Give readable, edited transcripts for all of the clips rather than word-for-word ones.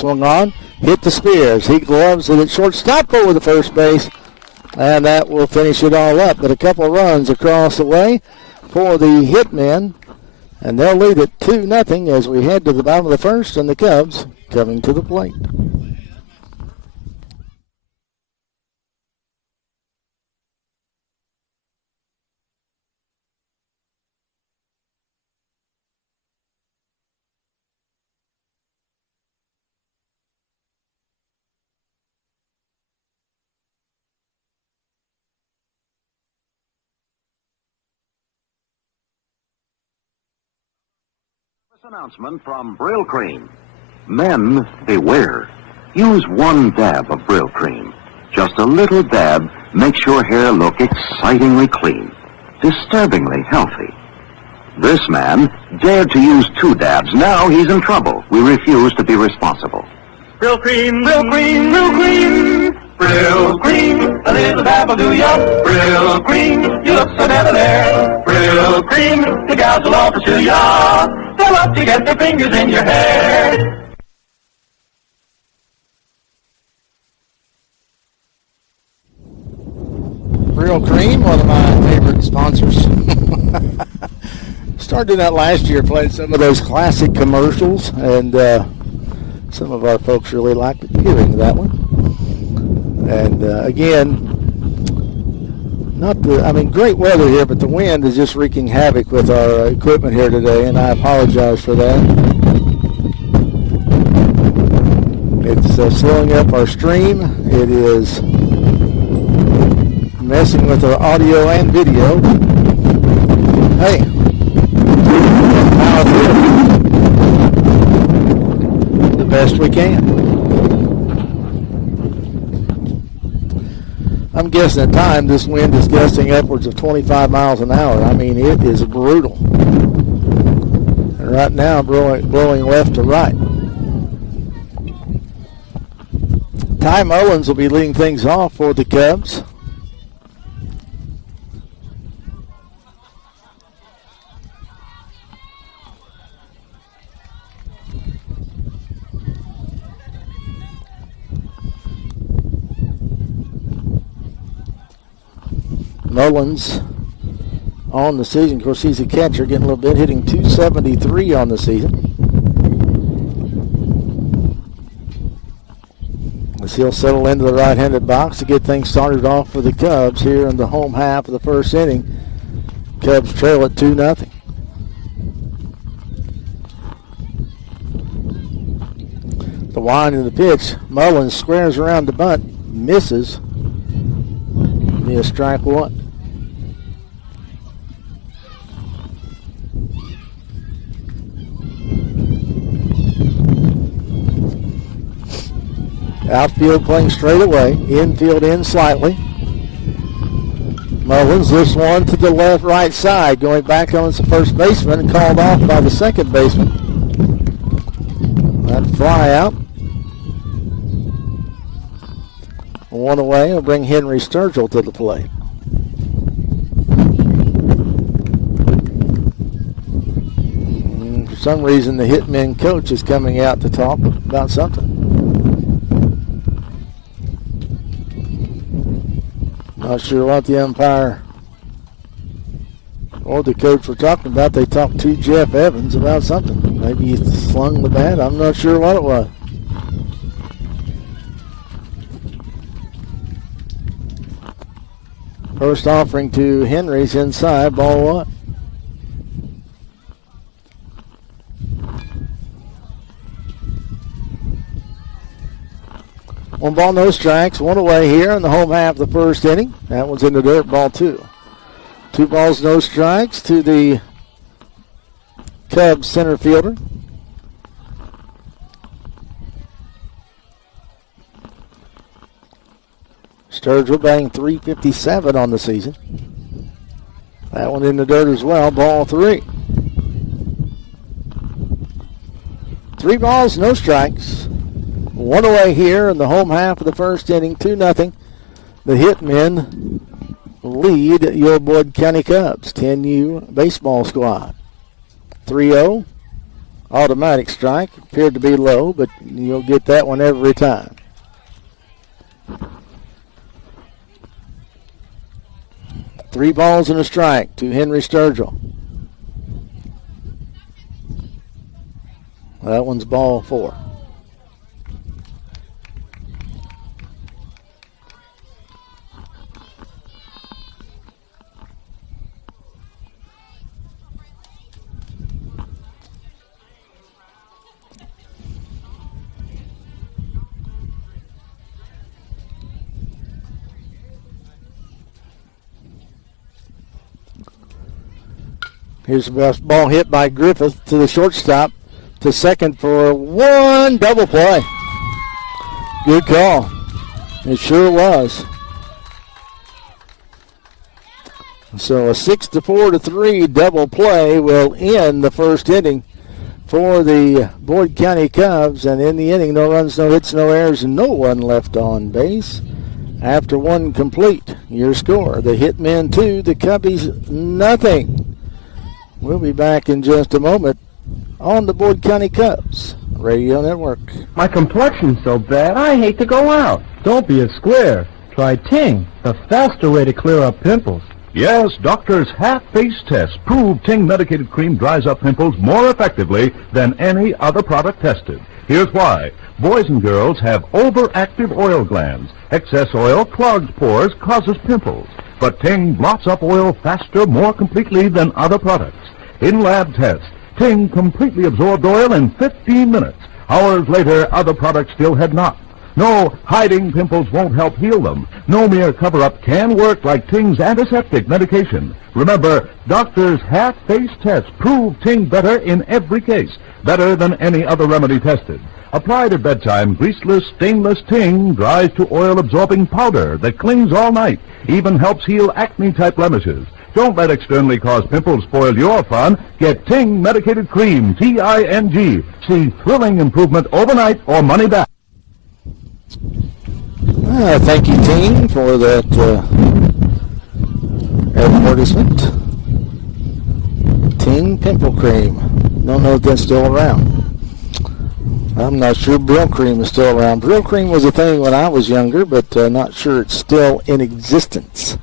Swung on, hit the Spears. He gloves it at shortstop over the first base, and that will finish it all up. But a couple of runs across the way for the Hitmen, and they'll lead it 2-0 as we head to the bottom of the first, and the Cubs coming to the plate. Announcement from Brill Cream. Men, beware. Use one dab of Brill Cream. Just a little dab makes your hair look excitingly clean, disturbingly healthy. This man dared to use 2 dabs. Now he's in trouble. We refuse to be responsible. Brill Cream, Brill Cream, Brill Cream, Brill Cream, a little dab will do ya. Brill Cream, you look so debonair. Brill Cream, the gals will all pursue ya. They'll love to get their fingers in your hair. Brill Cream, one of my favorite sponsors. Started doing that last year, played some of those classic commercials, and some of our folks really liked hearing that one. And again, great weather here, but the wind is just wreaking havoc with our equipment here today, and I apologize for that. It's slowing up our stream. It is messing with our audio and video. Hey, the best we can. I'm guessing at times this wind is gusting upwards of 25 miles an hour. I mean, it is brutal. And right now, blowing left to right. Ty Mullins will be leading things off for the Cubs. Mullins on the season. Of course, he's a catcher, getting a little bit, hitting .273 on the season. As he'll settle into the right-handed box to get things started off for the Cubs here in the home half of the first inning. Cubs trail at 2-0. The wind of the pitch. Mullins squares around the bunt, misses. Be a strike one. Outfield playing straight away. Infield in slightly. Mullins this one to the left-right side. Going back on the first baseman and called off by the second baseman. That fly out. One away will bring Henry Sturgill to the plate. And for some reason, the Hitmen coach is coming out to talk about something. Not sure what the umpire or the coach were talking about. They talked to Jeff Evans about something. Maybe he slung the bat. I'm not sure what it was. First offering to Henry's inside, ball one. One ball, no strikes, one away here in the home half of the first inning. That one's in the dirt, ball two. 2 balls, no strikes to the Cubs center fielder. Sturgill batting .357 on the season. That one in the dirt as well, ball 3. 3 balls, no strikes. One away here in the home half of the first inning, 2-0. The Hitmen lead your Boyd County Cubs, 10U baseball squad. 3-0 automatic strike. Appeared to be low, but you'll get that one every time. Three balls and a strike to Henry Sturgill. That one's ball 4. Here's the ball hit by Griffith to the shortstop, to second for one. Double play. Good call. It sure was. So a 6-4-3 double play will end the first inning for the Boyd County Cubs. And in the inning, no runs, no hits, no errors, and no one left on base. After one complete, your score, the Hitmen 2, the Cubbies nothing. We'll be back in just a moment on the Boyd County Cubs Radio Network. My complexion's so bad, I hate to go out. Don't be a square. Try Ting, the faster way to clear up pimples. Yes, doctors' half-face tests prove Ting medicated cream dries up pimples more effectively than any other product tested. Here's why. Boys and girls have overactive oil glands. Excess oil clogs pores, causes pimples. But Ting blots up oil faster, more completely than other products. In lab tests, Ting completely absorbed oil in 15 minutes. Hours later, other products still had not. No, hiding pimples won't help heal them. No mere cover-up can work like Ting's antiseptic medication. Remember, doctors' half-face tests prove Ting better in every case, better than any other remedy tested. Applied at bedtime, greaseless, stainless Ting dries to oil-absorbing powder that clings all night, even helps heal acne-type blemishes. Don't let externally caused pimples spoil your fun. Get Ting Medicated Cream, T-I-N-G. See thrilling improvement overnight or money back. Thank you, Ting, for that advertisement. Ting Pimple Cream. Don't know if that's still around. I'm not sure Brill Cream is still around. Brill Cream was a thing when I was younger, but not sure it's still in existence.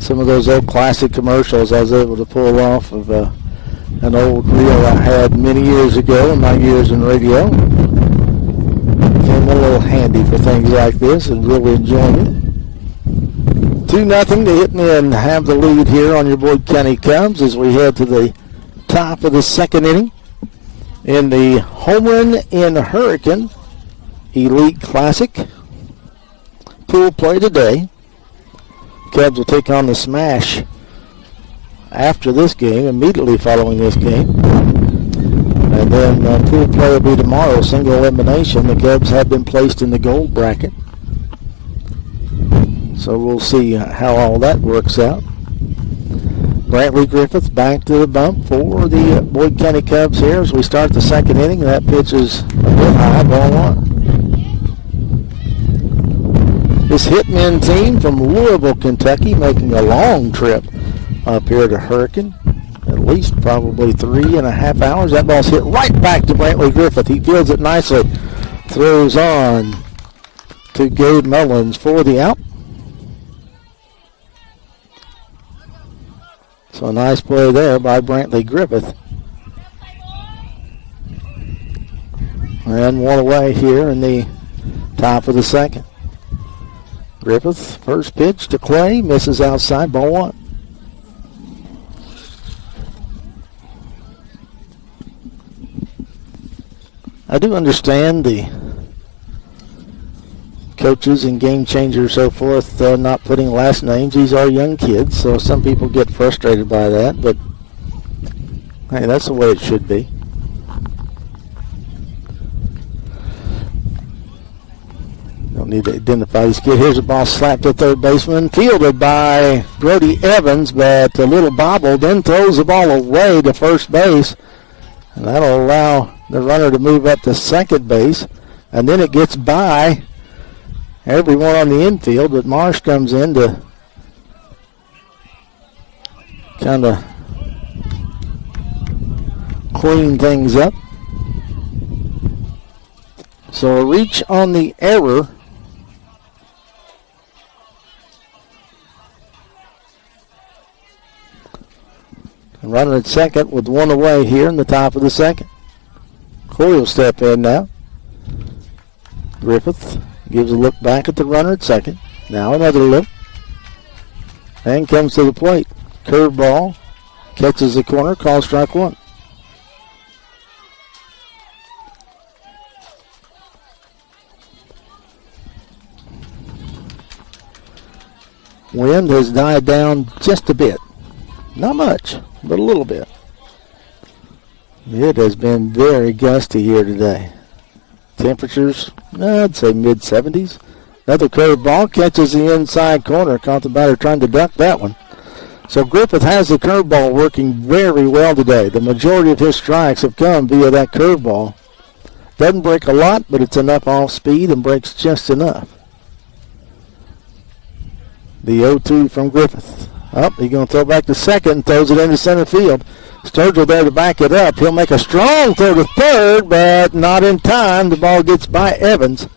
Some of those old classic commercials I was able to pull off of an old reel I had many years ago in my years in radio. Came a little handy for things like this and really enjoying it. 2-0 to Hitmen have the lead here on your Boyd County Cubs as we head to the top of the second inning in the Home Run in Hurricane Elite Classic pool play today. Cubs will take on the Smash after this game, immediately following this game. And then pool play will be tomorrow, single elimination. The Cubs have been placed in the gold bracket. So we'll see how all that works out. Brantley Griffith back to the bump for the Boyd County Cubs here as we start the second inning. That pitch is a bit high, ball 1. This Hitmen team from Louisville, Kentucky, making a long trip up here to Hurricane. At least probably 3.5 hours. That ball's hit right back to Brantley Griffith. He fields it nicely. Throws on to Gabe Mullins for the out. So a nice play there by Brantley Griffith. And one away here in the top of the second. Griffith, first pitch to Clay, misses outside, ball 1. I do understand the coaches and game changers so forth not putting last names. These are young kids, so some people get frustrated by that, but hey, that's the way it should be. Don't need to identify this kid. Here's a ball slapped to third baseman, fielded by Brody Evans, but a little bobble, then throws the ball away to first base, and that'll allow the runner to move up to second base, and then it gets by everyone on the infield, but Marsh comes in to kind of clean things up. So a reach on the error. And running at second with one away here in the top of the second. Corey will step in now. Griffith gives a look back at the runner at second. Now another look. And comes to the plate. Curveball. Catches the corner. Calls strike one. Wind has died down just a bit. Not much, but a little bit. It has been very gusty here today. Temperatures, I'd say mid-70s. Another curveball catches the inside corner. Caught the batter trying to duck that one. So Griffith has the curveball working very well today. The majority of his strikes have come via that curveball. Doesn't break a lot, but it's enough off speed and breaks just enough. The 0-2 from Griffith. He's going to throw back to second and throws it into center field. Sturgill there to back it up. He'll make a strong throw to third, but not in time. The ball gets by Evans.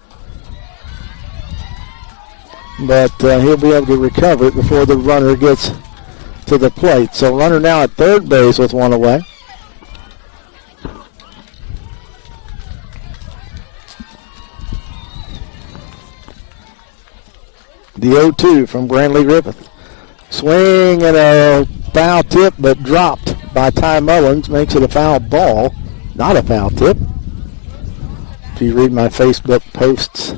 But he'll be able to recover it before the runner gets to the plate. So runner now at third base with one away. The 0-2 from Brantley Griffith. Swing and a foul tip, but dropped by Ty Mullins. Makes it a foul ball, not a foul tip. If you read my Facebook posts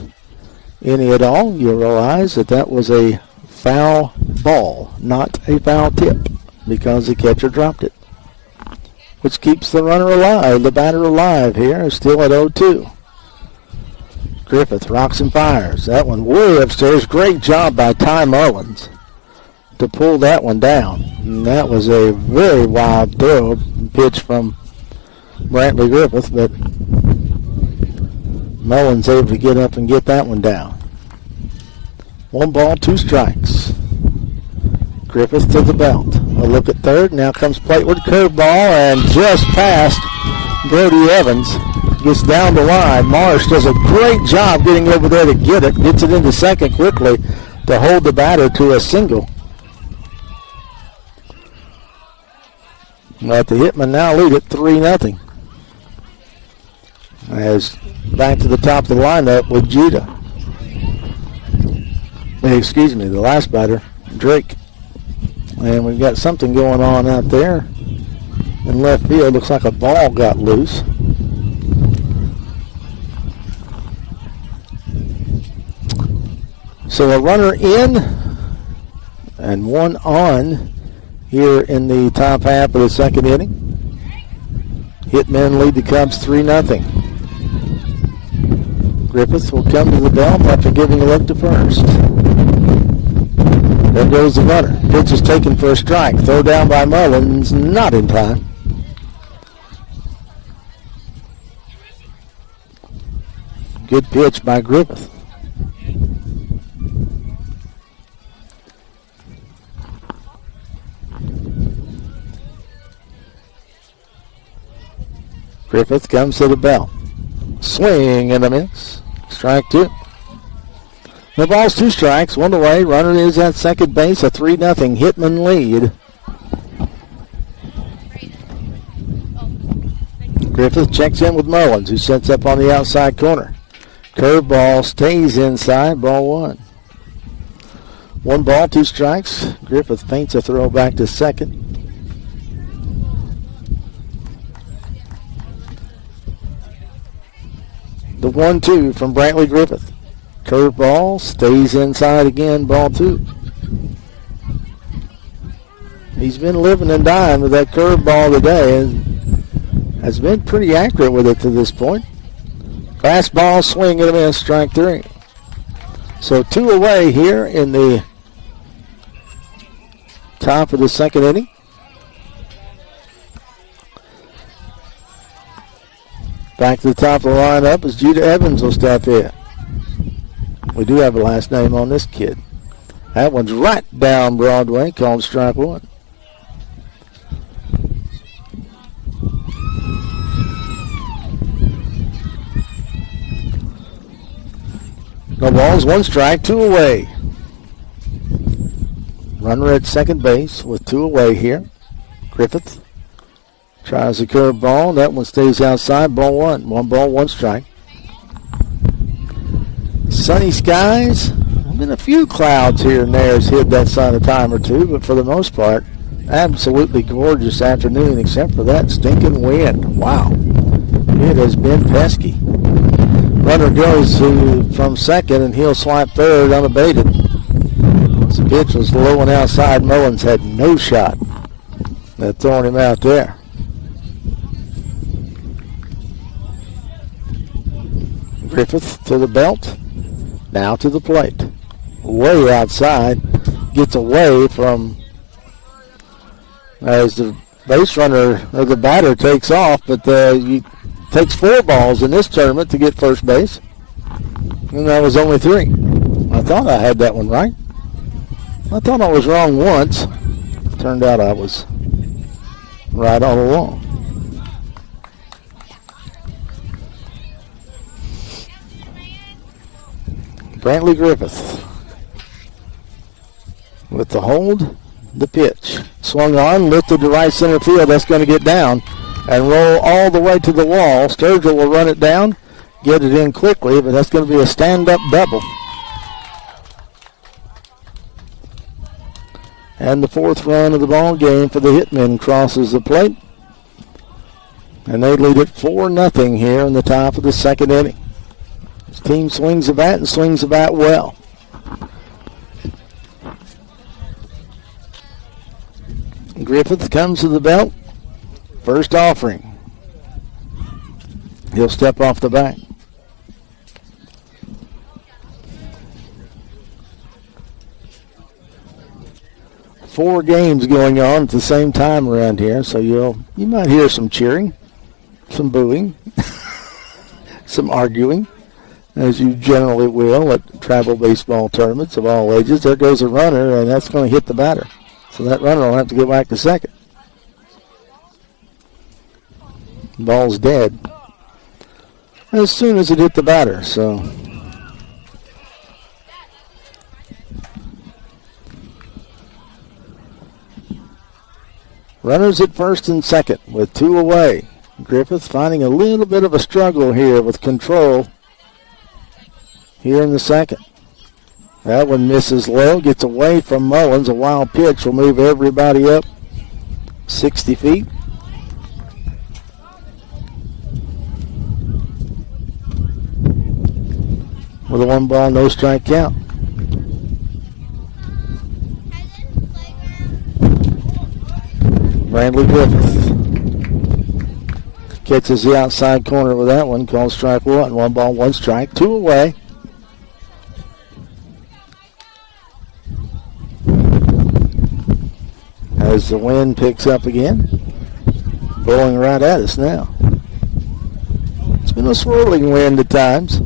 any at all, you'll realize that that was a foul ball, not a foul tip, because the catcher dropped it, which keeps the runner alive, the batter alive here, still at 0-2. Griffith rocks and fires. That one way upstairs. Great job by Ty Mullins to pull that one down. And that was a very wild throw, pitch from Brantley Griffith, but Mullins able to get up and get that one down. 1 ball, 2 strikes. Griffith to the belt. A look at third. Now comes Plateward. Curveball and just past Brody Evans. Gets down the line. Marsh does a great job getting over there to get it. Gets it into second quickly to hold the batter to a single. But the Hitmen now lead it 3-0. As back to the top of the lineup with Judah. Excuse me, the last batter, Drake. And we've got something going on out there in left field. Looks like a ball got loose. So a runner in and one on here in the top half of the second inning. Hitmen lead the Cubs 3-0. Griffith will come to the belt after giving a look to first. There goes the runner. Pitch is taken for a strike. Throw down by Mullins, not in time. Good pitch by Griffith. Griffith comes to the bell. Swing and a miss. Strike 2. The ball's 2 strikes, 1 away. Runner is at second base. A 3-0 Hitman lead. Griffith checks in with Mullins, who sets up on the outside corner. Curveball stays inside. Ball 1. 1 ball, 2 strikes. Griffith feints a throw back to second. The 1-2 from Brantley Griffith. Curveball stays inside again, ball 2. He's been living and dying with that curveball today and has been pretty accurate with it to this point. Fastball, swing and a miss, strike 3. So 2 away here in the top of the second inning. Back to the top of the lineup as Judah Evans will step in. We do have a last name on this kid. That one's right down Broadway, called strike 1. No balls, one strike, 2 away. Runner at second base with 2 away here. Griffith tries a curve ball. That one stays outside. Ball 1. 1 ball, 1 strike. Sunny skies. Been a few clouds here and there has hid that sun a time or two, but for the most part, absolutely gorgeous afternoon except for that stinking wind. Wow. It has been pesky. Runner goes from second, and he'll swipe third unabated. The pitch was low and outside. Mullins had no shot at throwing him out there. Griffith to the belt, now to the plate. Way outside, gets away from as the base runner or the batter takes off, but he takes 4 balls in this tournament to get first base, and that was only 3. I thought I had that one right. I thought I was wrong once. Turned out I was right all along. Brantley Griffith with the hold, the pitch. Swung on, lifted to right center field. That's going to get down and roll all the way to the wall. Sturgill will run it down, get it in quickly, but that's going to be a stand-up double. And the 4th run of the ball game for the Hitmen crosses the plate. And they lead it 4-0 here in the top of the 2nd inning. This team swings the bat and swings the bat well. Griffith comes to the belt. First offering. He'll step off the back. Four games going on at the same time around here, so you might hear some cheering, some booing, some arguing, as you generally will at travel baseball tournaments of all ages. There goes a runner, and that's going to hit the batter. So that runner will have to go back to second. Ball's dead as soon as it hit the batter, so runners at first and second with 2 away. Griffith finding a little bit of a struggle here with control here in the second. That one misses low, gets away from Mullins. A wild pitch will move everybody up 60 feet. With a 1 ball, no strike count. Brantley Griffith catches the outside corner with that one, called strike 1. 1 ball, 1 strike, 2 away. As the wind picks up again, blowing right at us now. It's been a swirling wind at times.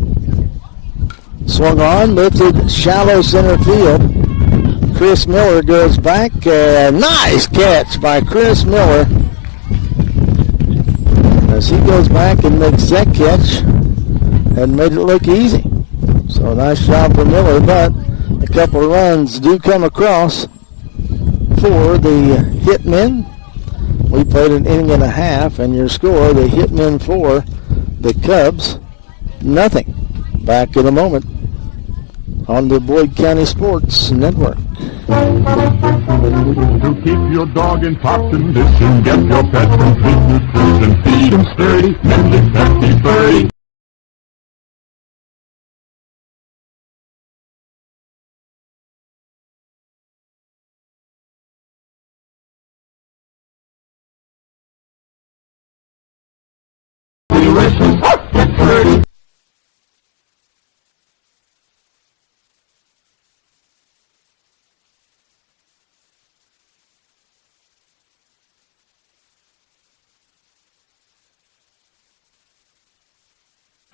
Swung on, lifted shallow center field. Chris Miller goes back. Nice catch by Chris Miller. As he goes back and makes that catch and made it look easy. So nice job for Miller, but a couple of runs do come across for the Hitmen. We played an inning and a half, and your score, the Hitmen 4, the Cubs, nothing. Back in a moment on the Boyd County Sports Network. To keep your dog in top condition, get your pet complete nutrition. Feed him sturdy, friendly, hefty, furry.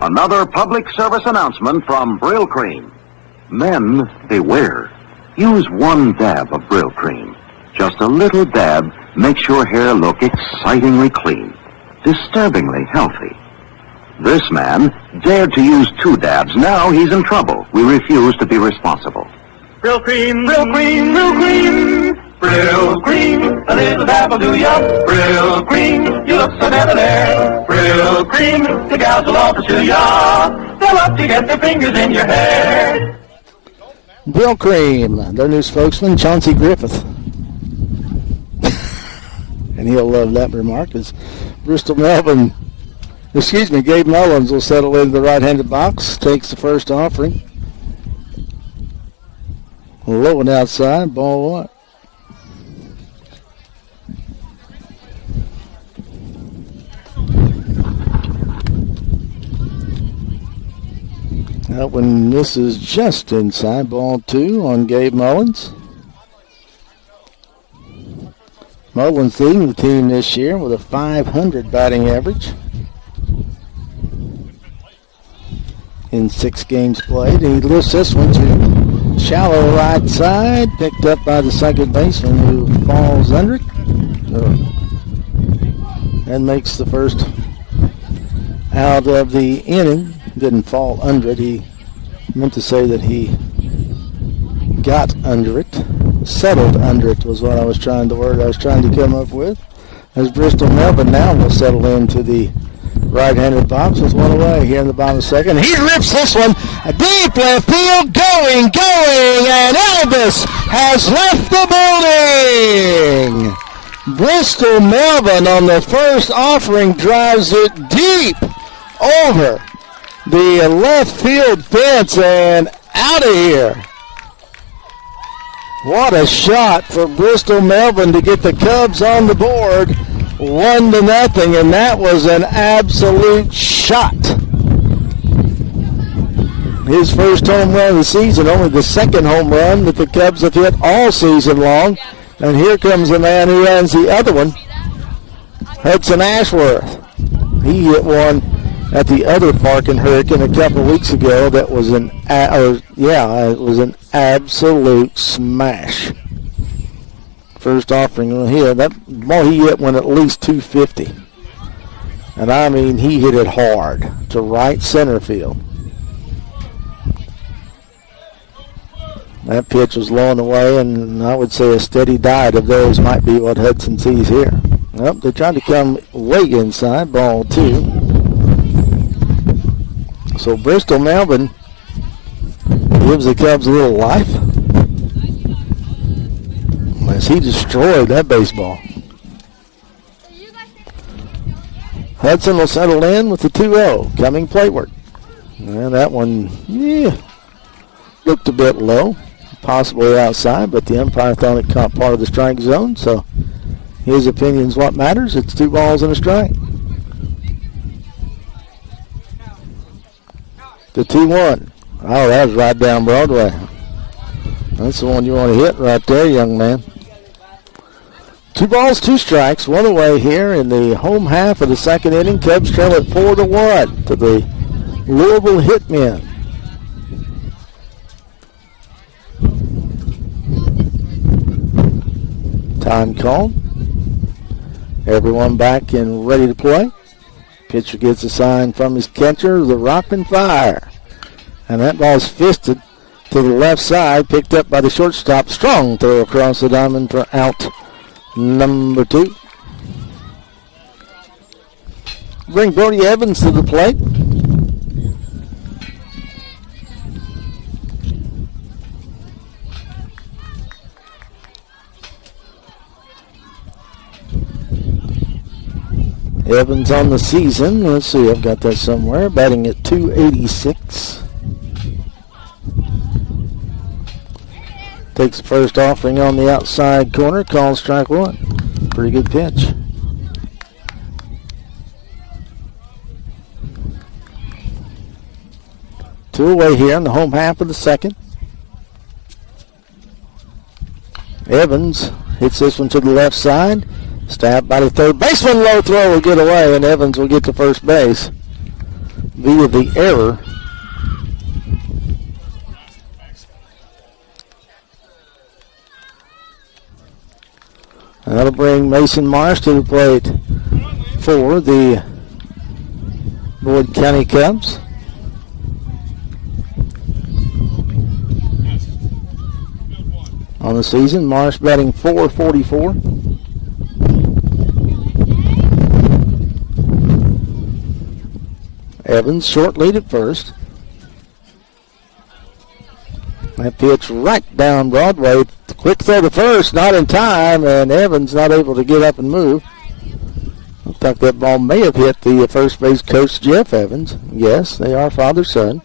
Another public service announcement from Brill Cream. Men, beware. Use 1 dab of Brill Cream. Just a little dab makes your hair look excitingly clean, disturbingly healthy. This man dared to use 2 dabs. Now he's in trouble. We refuse to be responsible. Brill cream, Brill cream, Brill cream. Brill cream, a little dab will do ya. Brill cream, you look so debonair. Brill cream, the gals will all pursue ya. They'll love to get their fingers in your hair. Brill Cream, their new spokesman, Chauncey Griffith. And he'll love that remark as Gabe Mullins will settle into the right-handed box, takes the first offering. Low and outside, ball one. That one misses just inside, ball 2 on Gabe Mullins. Mullins leading the team this year with a .500 batting average in 6 games played. And he lifts this one to shallow right side, picked up by the second baseman who falls under it and makes the first out of the inning. Didn't fall under it. He meant to say that he got under it. Settled under it was what I was trying to come up with. As Bristol Melvin now will settle into the right-handed box with one away here in the bottom of the second. He rips this one deep left field, going, and Elvis has left the building. Bristol Melvin on the first offering drives it deep over the left field fence and out of here. What a shot for Bristol Melvin to get the Cubs on the board, 1-0, and that was an absolute shot. His first home run of the season, only the second home run that the Cubs have hit all season long. And here comes the man who runs the other one, Hudson Ashworth. He hit one at the other park in Hurricane a couple of weeks ago that was it was an absolute smash. First offering here, that ball he hit one at least 250. And I mean, he hit it hard to right center field. That pitch was low and away, and I would say a steady diet of those might be what Hudson sees here. Well, they tried to come way inside, ball 2. So Bristol Melvin gives the Cubs a little life as he destroyed that baseball. Hudson will settle in with the 2-0 coming plateward. And that one, looked a bit low, possibly outside, but the umpire thought it caught part of the strike zone, so his opinion's what matters. It's 2 balls and a strike. The 2-1. Oh, that was right down Broadway. That's the one you want to hit right there, young man. 2 balls, 2 strikes, 1 away here in the home half of the second inning. Cubs trail at 4-1 to the Louisville Hitmen. Time called. Everyone back and ready to play. Pitcher gets a sign from his catcher, the Rockin' Fire. And that ball's fisted to the left side, picked up by the shortstop. Strong throw across the diamond for out number 2. Bring Brody Evans to the plate. Evans on the season, let's see, I've got that somewhere, batting at .286. Takes the first offering on the outside corner, calls strike 1. Pretty good pitch. Two away here in the home half of the second. Evans hits this one to the left side. Stabbed by the third baseman, low throw will get away, and Evans will get to first base via the error. That'll bring Mason Marsh to the plate for the Boyd County Cubs. On the season, Marsh batting .444. Evans short lead at first. That pitch right down Broadway. Quick throw to first, not in time, and Evans not able to get up and move. Looked like that ball may have hit the first base coach, Jeff Evans. Yes, they are father-son.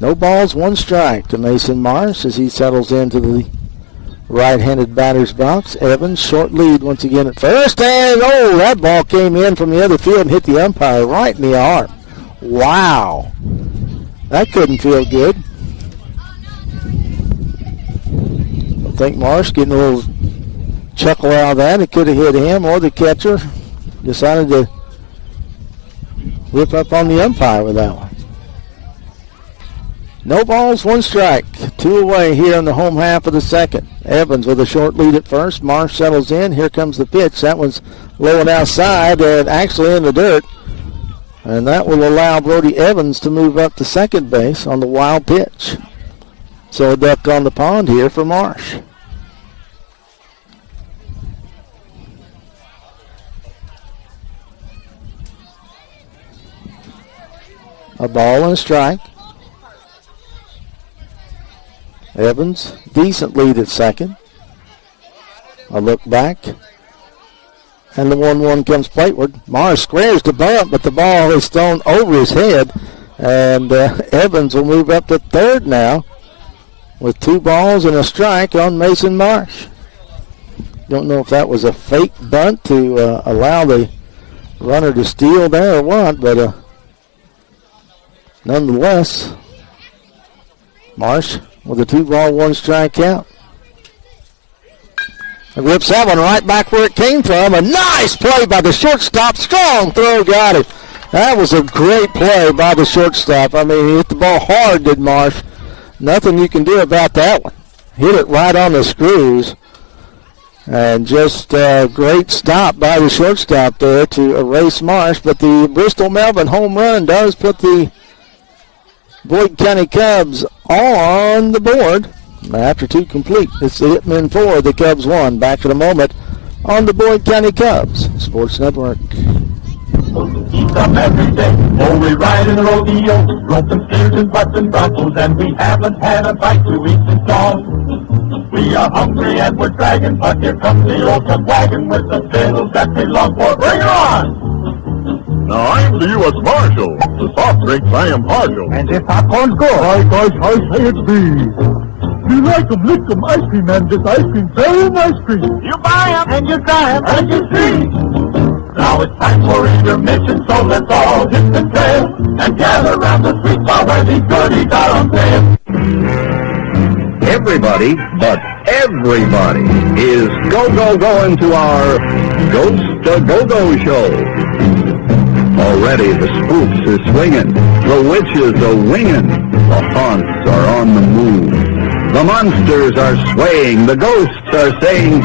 No balls, one strike to Mason Marsh as he settles into the right-handed batter's box. Evans, short lead once again at first, and oh, that ball came in from the other field and hit the umpire right in the arm. Wow. That couldn't feel good. I think Marsh getting a little chuckle out of that. It could have hit him or the catcher. Decided to whip up on the umpire with that one. No balls, one strike. 2 away here in the home half of the second. Evans with a short lead at first. Marsh settles in. Here comes the pitch. That one's low and outside and actually in the dirt. And that will allow Brody Evans to move up to second base on the wild pitch. So a duck on the pond here for Marsh. A ball and a strike. Evans, decent lead at second. A look back. And the 1-1 comes plateward. Marsh squares the bunt, but the ball is thrown over his head. And Evans will move up to third now with 2 balls and a strike on Mason Marsh. Don't know if that was a fake bunt to allow the runner to steal there or what, but nonetheless, Marsh with a 2-ball, 1-strike count. And rips that one right back where it came from. A nice play by the shortstop. Strong throw, got it. That was a great play by the shortstop. I mean, he hit the ball hard, did Marsh. Nothing you can do about that one. Hit it right on the screws. And just a great stop by the shortstop there to erase Marsh. But the Bristol Melvin home run does put the Boyd County Cubs on the board. After 2 complete, it's the Hitmen 4, the Cubs 1. Back in a moment on the Boyd County Cubs Sports Network. Eat them every day, oh, we ride in the rodeo, roping steers and butts and broncos, and we haven't had a bite to eat since dawn. We are hungry and we're dragging, but here comes the old tub wagon with the fiddles that we long for. Bring it on! Now I'm the U.S. Marshal. To soft drinks I am partial. And if popcorn's good, I say it's be. You like 'em, lick 'em, ice cream, and this ice cream, very nice cream. You buy 'em and you try 'em and you see. Now it's time for intermission, so let's all hit the trail and gather around the sweet bar where these goodies are on sale. Everybody, but everybody, is going to our Ghost a Go-Go show. Already the spooks are swinging, the witches are winging, the haunts are on the move. The monsters are swaying, the ghosts are saying,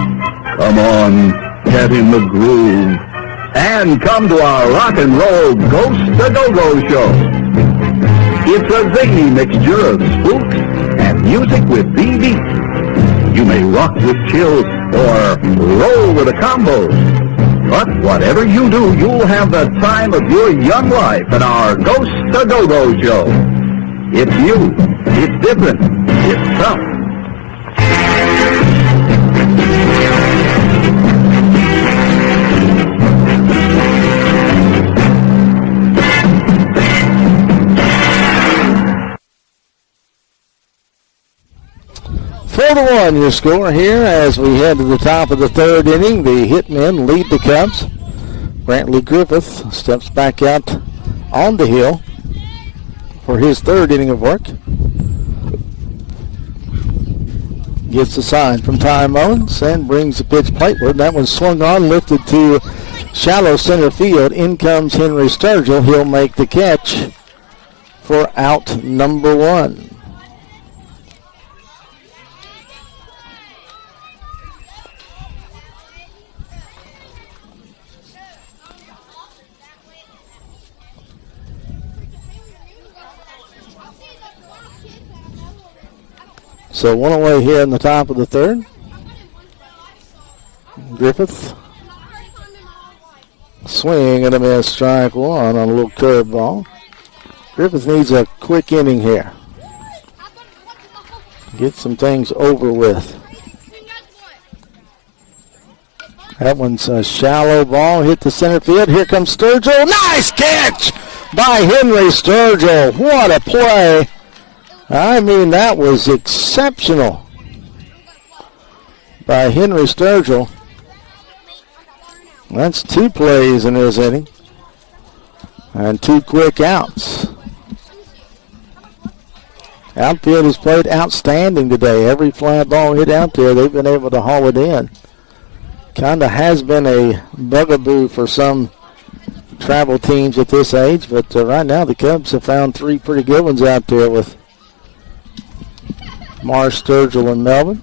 come on, get in the groove, and come to our rock and roll Ghost a Go-Go show. It's a zany mixture of spooks and music with BB. You may rock with chills or roll with a combo. But whatever you do, you'll have the time of your young life in our Ghost a Go-Go show. It's new, it's different, it's tough. Four to 1 your score here as we head to the top of the third inning. The Hitmen lead the Cubs. Brantley Griffith steps back out on the hill for his third inning of work. Gets a sign from Ty Mullins and brings the pitch plateward. That one swung on, lifted to shallow center field. In comes Henry Sturgill. He'll make the catch for out number 1. So one away here in the top of the third. Griffith. Swing and a miss, strike one on a little curve ball. Griffith needs a quick inning here. Get some things over with. That one's a shallow ball, hit the center field. Here comes Sturgill. Nice catch by Henry Sturgill. What a play. I mean, that was exceptional by Henry Sturgill. That's 2 plays in this inning. And 2 quick outs. Outfield has played outstanding today. Every fly ball hit out there, they've been able to haul it in. Kind of has been a bugaboo for some travel teams at this age, but right now the Cubs have found 3 pretty good ones out there with Marsh, Sturgill, and Melvin.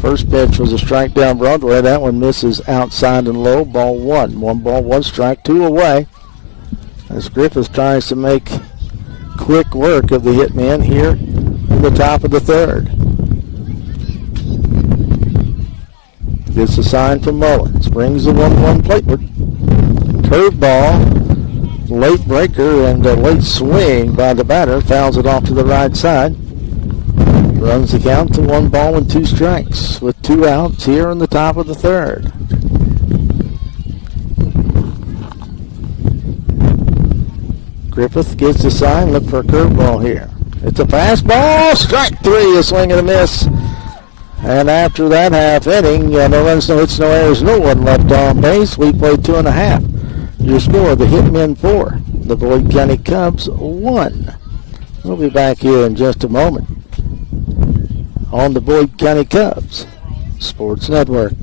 First pitch was a strike down Broadway. That one misses outside and low. Ball 1. 1 ball, 1 strike, 2 away. As Griffith tries to make quick work of the Hitmen here in the top of the third. Gets a sign from Mullins. Brings the 1-1 plateward. Curveball, late breaker, and a late swing by the batter. Fouls it off to the right side. Runs the count to 1 ball and 2 strikes with 2 outs here in the top of the third. Griffith gets the sign. Look for a curveball here. It's a fastball. Strike 3, a swing and a miss. And after that half inning, no runs, no hits, no errors, no one left on base. We played 2.5. Your score, the Hitmen 4, the Boyd County Cubs 1. We'll be back here in just a moment on the Boyd County Cubs Sports Network.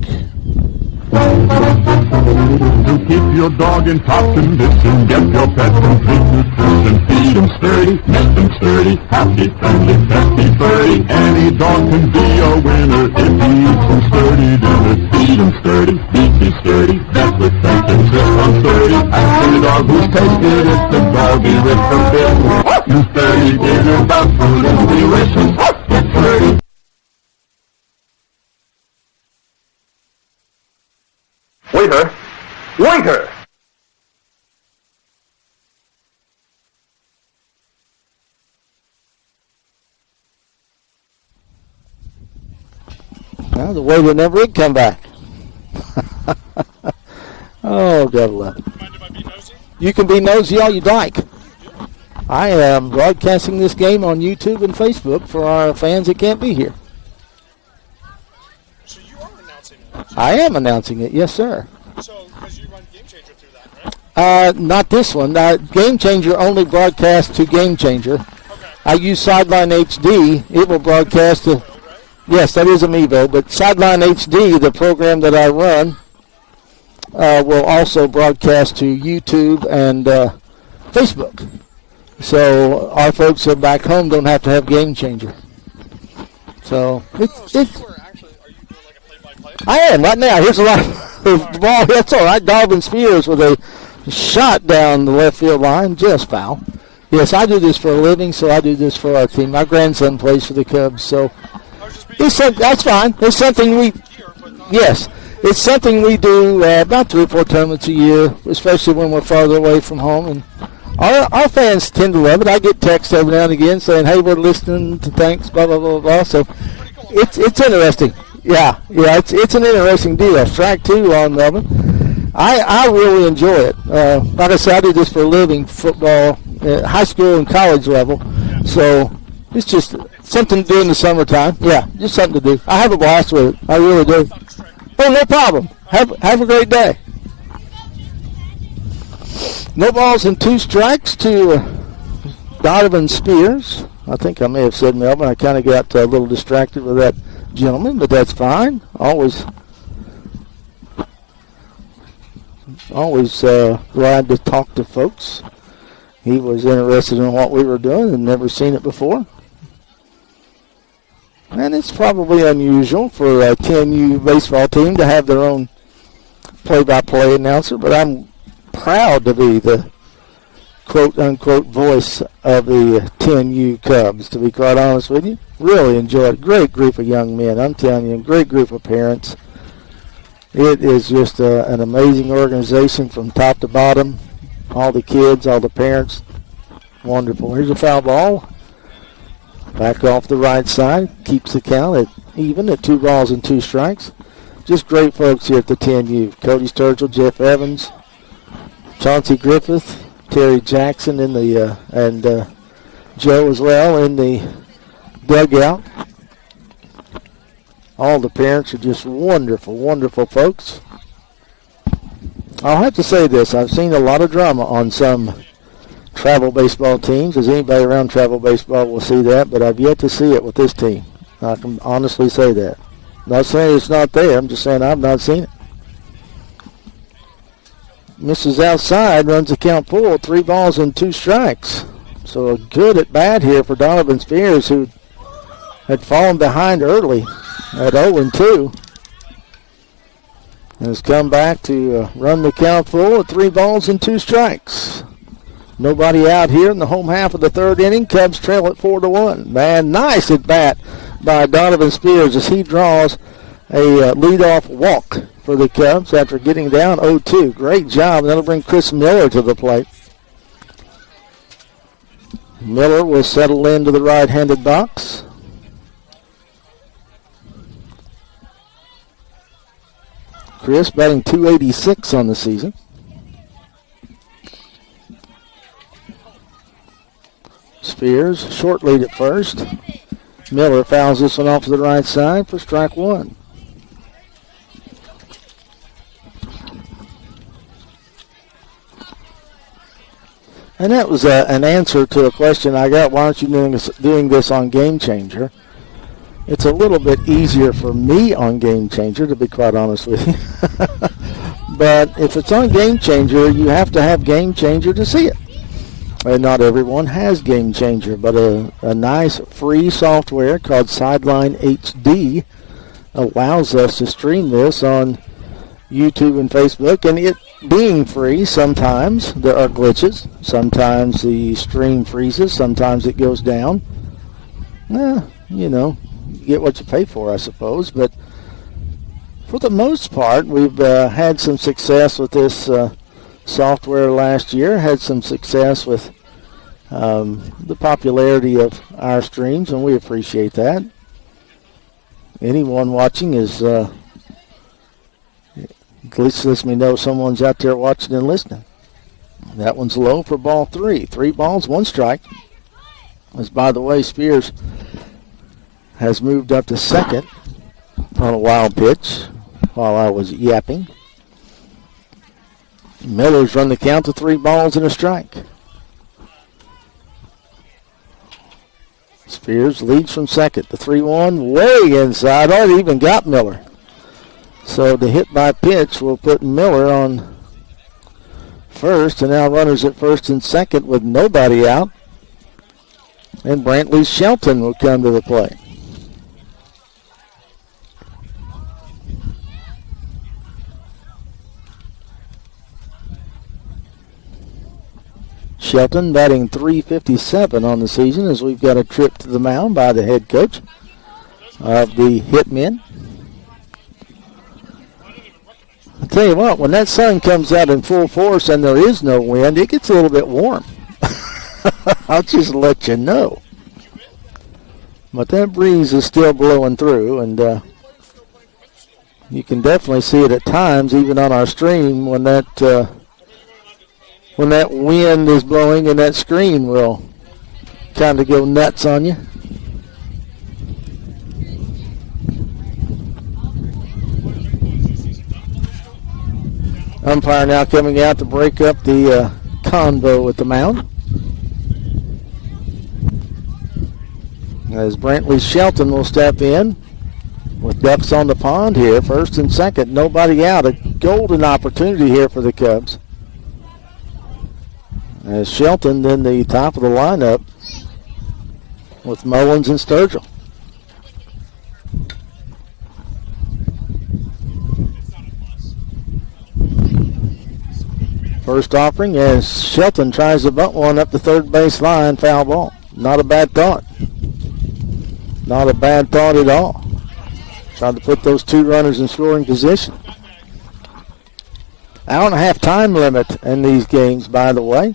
To keep your dog in top condition, get your pet complete nutrition. Feed them sturdy, make them sturdy, happy, friendly, pesky, furry. Any dog can be a winner if he eats some sturdy dinner. Feed them sturdy, be sturdy, that's what makes them sit on sturdy. Ask the dog who's tasted it, the doggy with the bit. You sturdy dinner, dog food is delicious. Get sturdy. Waiter! Waiter! Well, the waiter never did come back. Oh, God love it. You can be nosy all you'd like. I am broadcasting this game on YouTube and Facebook for our fans that can't be here. So you are announcing it? I am announcing it, yes, sir. So, because you run Game Changer through that, right? Not this one. Game Changer only broadcasts to Game Changer. Okay. I use Sideline HD. It will broadcast to... Yes, that is Amiibo, but Sideline HD, the program that I run, will also broadcast to YouTube and Facebook. So our folks that are back home don't have to have Game Changer. So it's you were actually, are you doing like a play-by-play? I am right now. Here's a lot of ball. That's all right. Dalvin Spears with a shot down the left field line, just foul. Yes, I do this for a living, so I do this for our team. My grandson plays for the Cubs, so that's fine. It's something we, yes, it's something we do about 3 or 4 tournaments a year, especially when we're farther away from home. And our fans tend to love it. I get texts every now and again saying, "Hey, we're listening to thanks, blah blah blah blah." So it's interesting. Yeah, it's an interesting deal. Strike 2 on Melvin. I really enjoy it. Like I said, I do this for a living, football, high school and college level. So it's just something to do in the summertime. Yeah, just something to do. I have a blast with it. I really do. Oh, no problem. Have a great day. No balls and 2 strikes to Donovan Spears. I think I may have said Melvin. I kind of got a little distracted with that gentleman, but that's fine. Always glad to talk to folks. He was interested in what we were doing and never seen it before. And it's probably unusual for a 10U baseball team to have their own play-by-play announcer, but I'm proud to be the quote-unquote voice of the 10U Cubs, to be quite honest with you. Really enjoyed it. Great group of young men, I'm telling you, great group of parents. It is just an amazing organization from top to bottom. All the kids, all the parents, wonderful. Here's a foul ball. Back off the right side, keeps the count at even at 2 balls and 2 strikes. Just great folks here at the 10U. Cody Sturgill, Jeff Evans, Chauncey Griffith, Terry Jackson in the and Joe as well in the dugout. All the parents are just wonderful, wonderful folks. I'll have to say this. I've seen a lot of drama on some travel baseball teams. As anybody around travel baseball will see that, but I've yet to see it with this team. I can honestly say that. Not saying it's not there. I'm just saying I've not seen it. Misses outside, runs the count full, 3 balls and 2 strikes. So a good at bat here for Donovan Spears, who had fallen behind early at 0-2. And has come back to run the count full at 3 balls and 2 strikes. Nobody out here in the home half of the 3rd inning. Cubs trail at 4-1. Man, nice at bat by Donovan Spears as he draws a leadoff walk for the Cubs after getting down 0-2. Great job. That'll bring Chris Miller to the plate. Miller will settle into the right-handed box. Chris batting .286 on the season. Spears, short lead at first. Miller fouls this one off to the right side for strike 1. And that was an answer to a question I got. Why aren't you doing this on Game Changer? It's a little bit easier for me on Game Changer, to be quite honest with you. But if it's on Game Changer, you have to have Game Changer to see it. And not everyone has Game Changer, but a nice free software called Sideline HD allows us to stream this on YouTube and Facebook. And it being free, sometimes there are glitches. Sometimes the stream freezes. Sometimes it goes down. You know, you get what you pay for, I suppose. But for the most part, we've had some success with this software last year. Had some success with the popularity of our streams, and we appreciate that. Anyone watching is at least lets me know someone's out there watching and listening. That one's low for ball 3. 3 balls, 1 strike. As by the way, Spears has moved up to second on a wild pitch while I was yapping. Miller's run the count to 3 balls and a strike. Spears leads from second. The 3-1 way inside. Oh, it even got Miller. So the hit by pitch will put Miller on first, and now runners at first and second with nobody out. And Brantley Shelton will come to the plate. Shelton batting .357 on the season as we've got a trip to the mound by the head coach of the Hitmen. I'll tell you what, when that sun comes out in full force and there is no wind, it gets a little bit warm. I'll just let you know. But that breeze is still blowing through, and you can definitely see it at times, even on our stream, when that wind is blowing and that screen will kind of go nuts on you. Umpire now coming out to break up the convo at the mound. As Brantley Shelton will step in with ducks on the pond here, first and second, nobody out. A golden opportunity here for the Cubs. As Shelton in the top of the lineup with Mullins and Sturgill. First offering as Shelton tries to bunt one up the third base line, foul ball. Not a bad thought. Not a bad thought at all. Trying to put those two runners in scoring position. Hour and a half time limit in these games, by the way.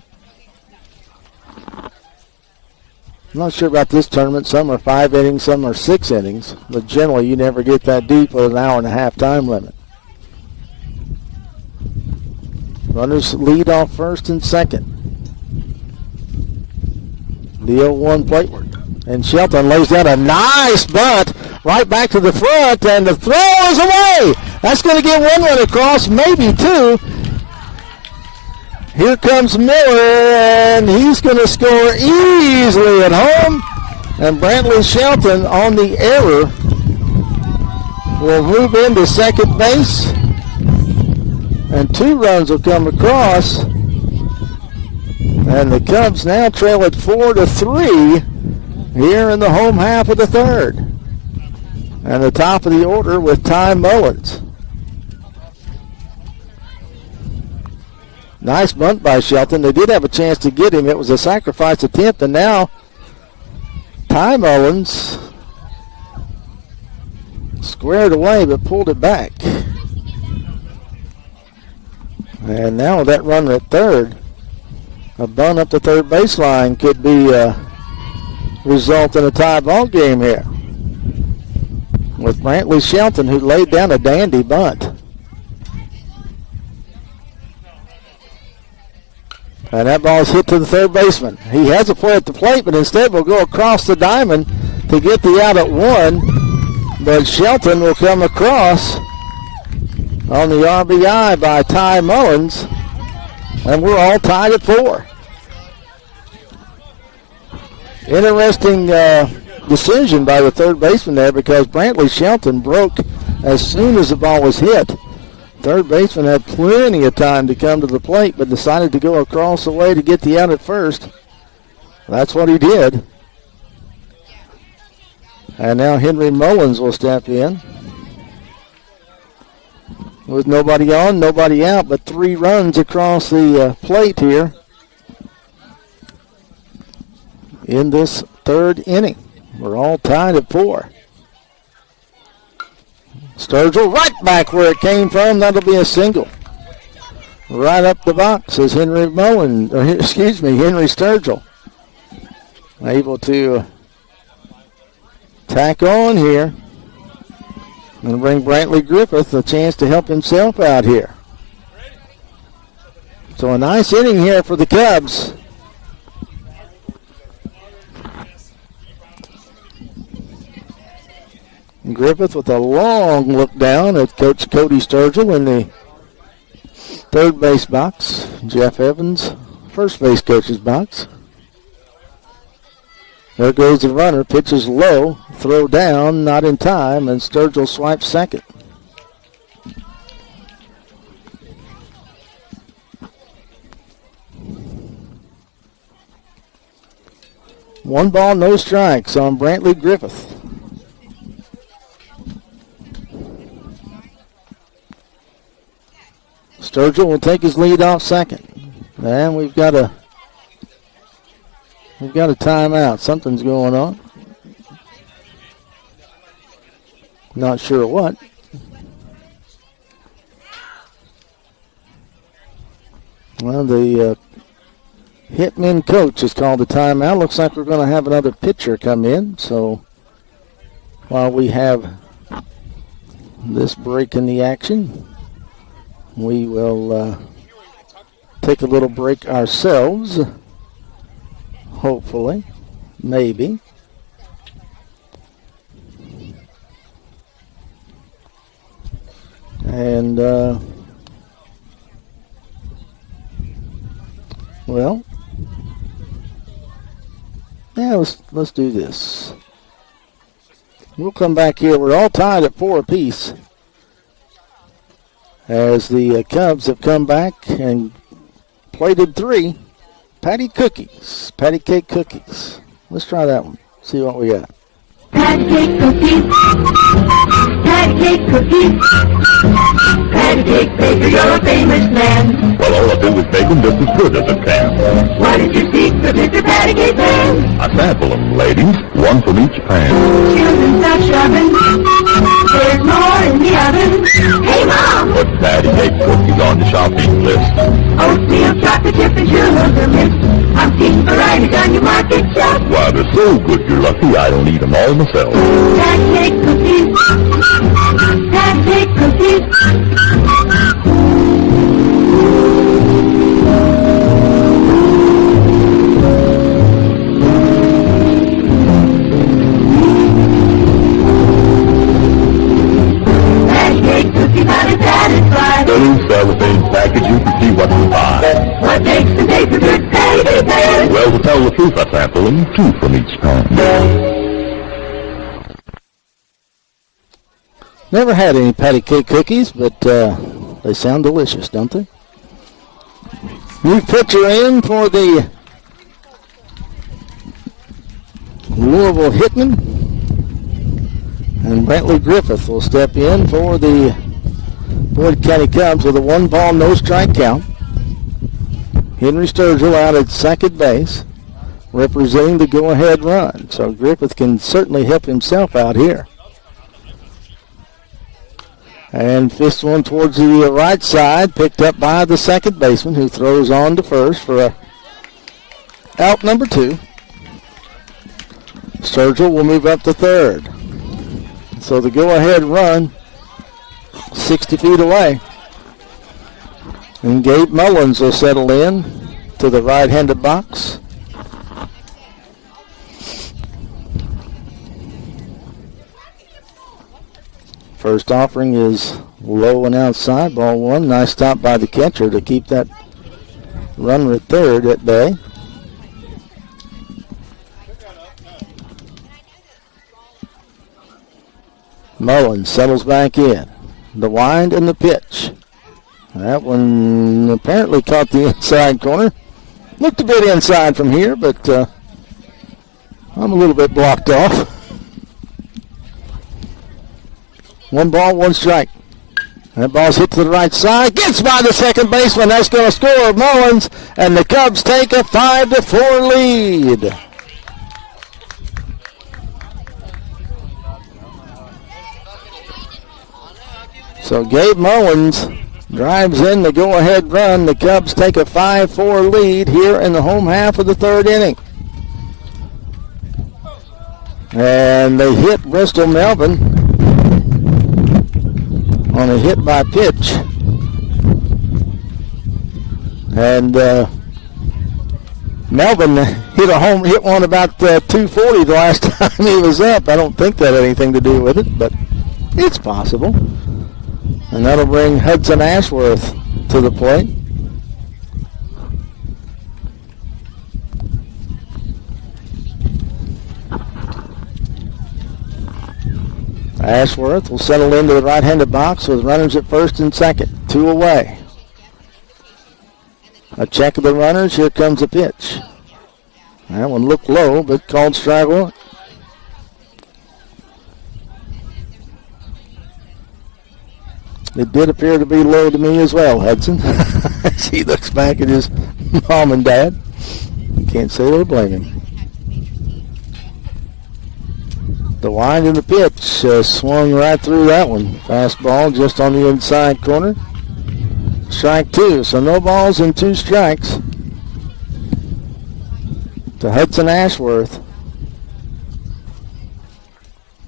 I'm not sure about this tournament. Some are 5 innings, some are 6 innings. But generally, you never get that deep with an hour and a half time limit. Runners lead off first and second. The 0-1 plate work. And Shelton lays down a nice bunt right back to the front, and the throw is away. That's going to get one run across, maybe two. Here comes Miller, and he's going to score easily at home. And Brantley Shelton on the error will move into second base. And 2 runs will come across. And the Cubs now trail at 4-3 here in the home half of the third. And the top of the order with Ty Mullins. Nice bunt by Shelton. They did have a chance to get him. It was a sacrifice attempt, and now Ty Mullins squared away but pulled it back. And now with that runner at third, a bunt up the third baseline could be result in a tie ball game here with Brantley Shelton, who laid down a dandy bunt. And that ball is hit to the third baseman. He has a play at the plate, but instead will go across the diamond to get the out at 1. But Shelton will come across on the RBI by Ty Mullins. And we're all tied at 4. Interesting decision by the third baseman there, because Brantley Shelton broke as soon as the ball was hit. Third baseman had plenty of time to come to the plate, but decided to go across the way to get the out at first. That's what he did. And now Henry Mullins will step in. With nobody on, nobody out, but 3 runs across the plate here in this third inning. We're all tied at 4. Sturgill right back where it came from. That'll be a single. Right up the box is Henry Sturgill. Able to tack on here and bring Brantley Griffith a chance to help himself out here. So a nice inning here for the Cubs. Griffith with a long look down at Coach Cody Sturgill in the third base box. Jeff Evans, first base coach's box. There goes the runner, pitches low, throw down, not in time, and Sturgill swipes second. One ball, no strikes on Brantley Griffith. Sturgill will take his lead off second. And we've got a timeout. Something's going on. Not sure what. Well, the Hitmen coach has called a timeout. Looks like we're going to have another pitcher come in. So while we have this break in the action, we will take a little break ourselves. Hopefully. Maybe. And, well, yeah, let's do this. We'll come back here. We're all tied at 4 apiece, as the Cubs have come back and plated 3 patty cake cookies. Let's try that one. See what we got. Patty cake cookies. Patty cake cookies. Patty cake baker, you're a famous promised land. Well, all I do is make them just as good as it can. What is your secret, Mr. Patty Cake Man? I sample them, ladies, one from each pan. Children, stop shoving. There's more in the oven. Hey, Mom! Put patty cake cookies on the shopping list. Oatmeal, chocolate chip, and sugar mix. I'm seeing varieties on your market shelf. Why, they're so good you're lucky I don't eat them all myself. Patty Cake cookies. Patty Cake cookies. Blue cellophane package, you can see what's inside. What makes the paper good Patty Man? Well, to tell the truth, I sample them, two from each pan. Never had any patty cake cookies, but they sound delicious, don't they? New pitcher in for the Louisville Hitmen. And Brantley Griffith will step in for the Boyd County Cubs with a 1-ball, no-strike count. Henry Sturgill out at second base, representing the go-ahead run. So Griffith can certainly help himself out here. And fist one towards the right side, picked up by the second baseman, who throws on to first for a out number 2. Sturgill will move up to third. So the go-ahead run 60 feet away. And Gabe Mullins will settle in to the right-handed box. First offering is low and outside, ball 1. Nice stop by the catcher to keep that runner at third at bay. Mullins settles back in. The wind and the pitch. That one apparently caught the inside corner. Looked a bit inside from here, but I'm a little bit blocked off. 1 ball, 1 strike. That ball's hit to the right side. Gets by the second baseman. That's going to score Mullins, and the Cubs take a 5-4 lead. So Gabe Mullins drives in the go-ahead run. The Cubs take a 5-4 lead here in the home half of the third inning. And they hit Bristol Melvin on a hit by pitch. And Melvin hit one about 240 the last time he was up. I don't think that had anything to do with it, but it's possible. And that'll bring Hudson Ashworth to the plate. Ashworth will settle into the right-handed box with runners at first and second. 2 away. A check of the runners. Here comes a pitch. That one looked low, but called strike 1. It did appear to be low to me as well, Hudson. As he looks back at his mom and dad. Can't say or blame him. The wind and the pitch swung right through that one. Fastball just on the inside corner. Strike 2, so no balls and 2 strikes to Hudson Ashworth.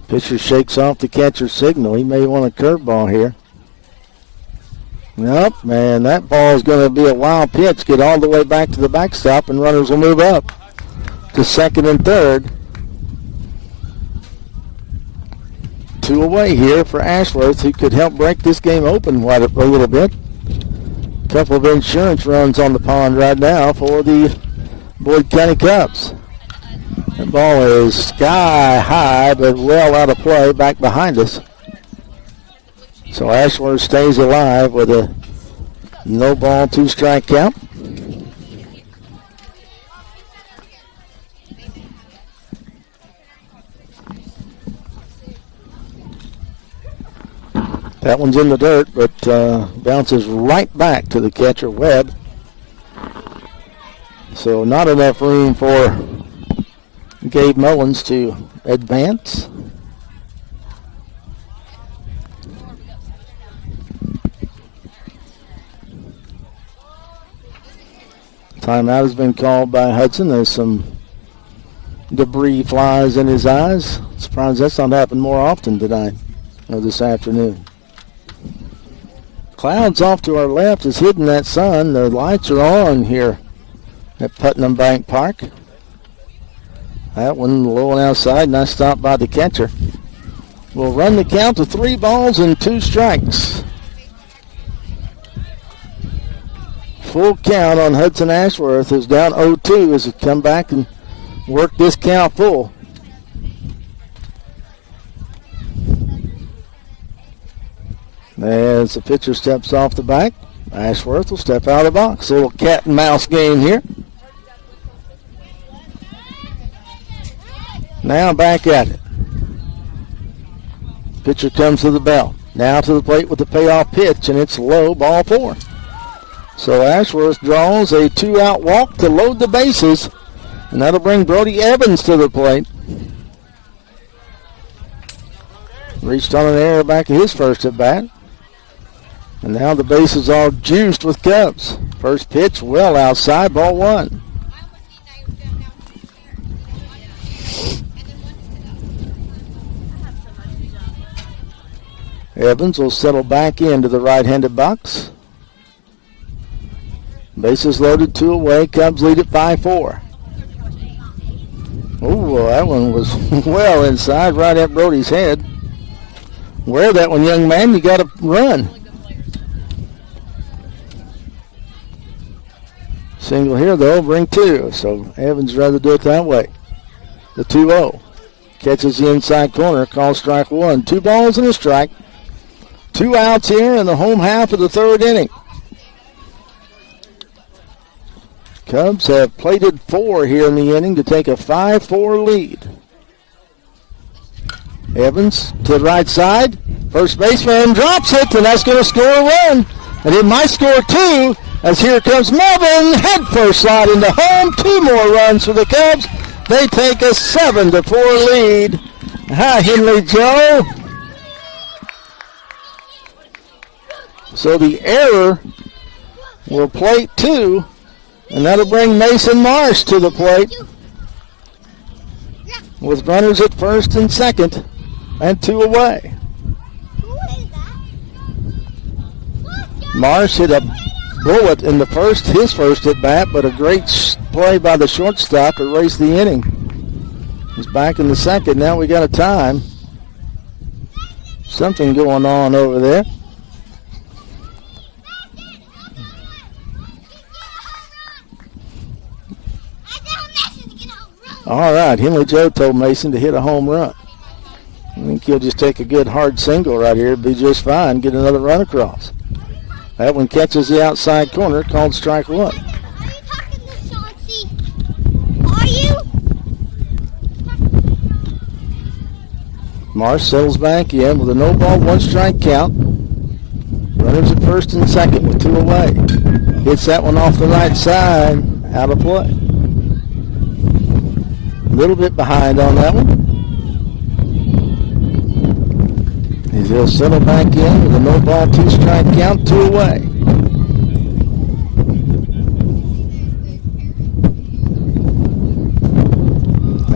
Pitcher shakes off the catcher's signal. He may want a curveball here. Nope, man, that ball is going to be a wild pitch. Get all the way back to the backstop, and runners will move up to second and third. 2 away here for Ashworth, who could help break this game open a little bit. Couple of insurance runs on the pond right now for the Boyd County Cubs. That ball is sky high, but well out of play back behind us. So Ashworth stays alive with a no ball, 2 strike count. That one's in the dirt, but bounces right back to the catcher, Webb. So not enough room for Gabe Mullins to advance. Timeout has been called by Hudson. There's some debris flies in his eyes. Surprised that's not happened more often tonight or this afternoon. Clouds off to our left is hidden that sun. The lights are on here at Putnam Bank Park. That one low and outside, nice stop by the catcher. We'll run the count to 3 balls and 2 strikes. Full count on Hudson Ashworth, who's down 0-2 as he come back and work this count full. As the pitcher steps off the back, Ashworth will step out of the box. A little cat and mouse game here. Now back at it. Pitcher comes to the bell. Now to the plate with the payoff pitch, and it's low, ball 4. So Ashworth draws a 2-out walk to load the bases, and that'll bring Brody Evans to the plate. Reached on an error back at his first at bat. And now the bases are juiced with Cubs. First pitch well outside, ball 1. Evans will settle back into the right-handed box. Bases loaded, 2 away. Cubs lead at 5-4. Oh, that one was well inside, right at Brody's head. Wear that one, young man. You got to run. Single here, though, bring 2. So Evans rather do it that way. The 2-0. Catches the inside corner, calls strike 1. 2 balls and a strike. 2 outs here in the home half of the 3rd inning. Cubs have plated 4 here in the inning to take a 5-4 lead. Evans to the right side. First baseman drops it, and that's going to score a run. And it might score 2, as here comes Melvin. Head first slide into home. 2 more runs for the Cubs. They take a 7-4 lead. Hi, Henley Joe. So the error will plate 2. And that'll bring Mason Marsh to the plate with runners at first and second and 2 away. Marsh hit a bullet in the his first at bat, but a great play by the shortstop to erase the inning. He's back in the second. Now we got a time. Something going on over there. All right, Henley Joe told Mason to hit a home run. I think he'll just take a good hard single right here. It'll be just fine. Get another run across. That one catches the outside corner, called strike 1. Are you talking to Chauncey? Are you? Marsh settles back in with a no ball, 1 strike count. Runners at first and second with 2 away. Hits that one off the right side, out of play. A little bit behind on that one. He'll settle back in with a no ball, 2 strike count, 2 away.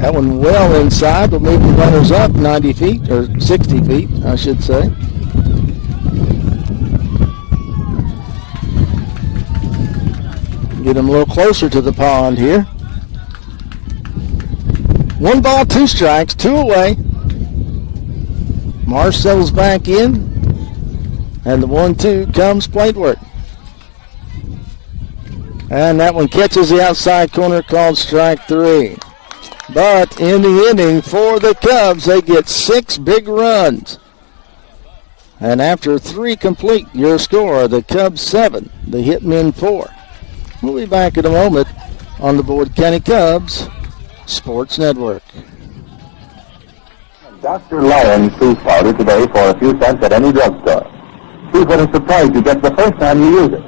That one well inside, but maybe runners up 90 feet, or 60 feet, I should say. Get him a little closer to the pond here. 1 ball, 2 strikes, 2 away. Marsh settles back in, and the 1-2 comes plate work. And that one catches the outside corner, called strike 3. But in the inning for the Cubs, they get 6 big runs. And after 3 complete, your score, the Cubs 7, the Hitmen 4. We'll be back in a moment on the Board County Cubs Sports Network. Dr. Lyons tooth powder today for a few cents at any drugstore. See what a surprise you get the first time you use it.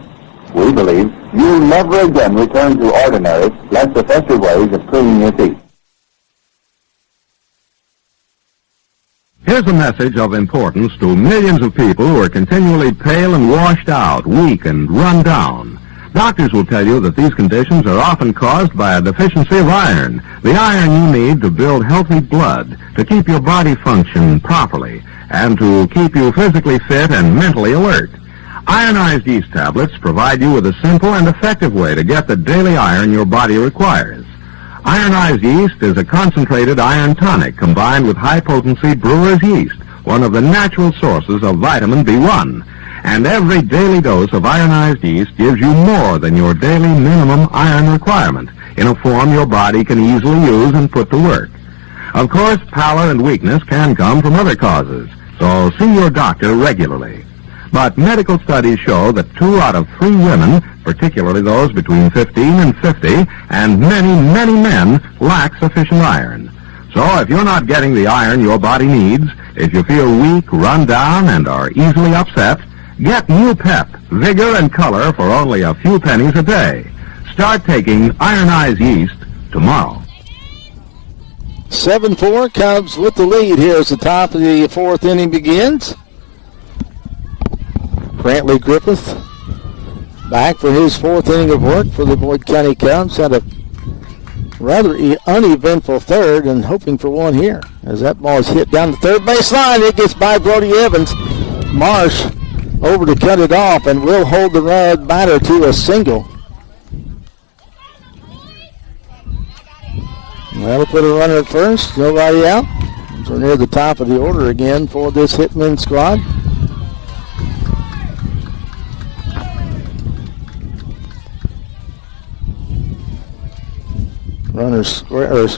We believe you'll never again return to ordinary, less effective ways of cleaning your teeth. Here's a message of importance to millions of people who are continually pale and washed out, weak and run down. Doctors will tell you that these conditions are often caused by a deficiency of iron, the iron you need to build healthy blood, to keep your body function properly, and to keep you physically fit and mentally alert. Ironized yeast tablets provide you with a simple and effective way to get the daily iron your body requires. Ironized yeast is a concentrated iron tonic combined with high-potency brewer's yeast, one of the natural sources of vitamin B1. And every daily dose of ironized yeast gives you more than your daily minimum iron requirement in a form your body can easily use and put to work. Of course, pallor and weakness can come from other causes, so see your doctor regularly. But medical studies show that 2 out of 3 women, particularly those between 15 and 50, and many, many men, lack sufficient iron. So if you're not getting the iron your body needs, if you feel weak, run down, and are easily upset, get new pep, vigor, and color for only a few pennies a day. Start taking ironized yeast tomorrow. 7-4, Cubs with the lead here as the top of the 4th inning begins. Brantley Griffith back for his 4th inning of work for the Boyd County Cubs. Had a rather uneventful third and hoping for one here. As that ball is hit down the third base line, it gets by Brody Evans. Marsh over to cut it off and will hold the red batter to a single. That'll put a runner at first, nobody out. We're near the top of the order again for this Hitmen squad.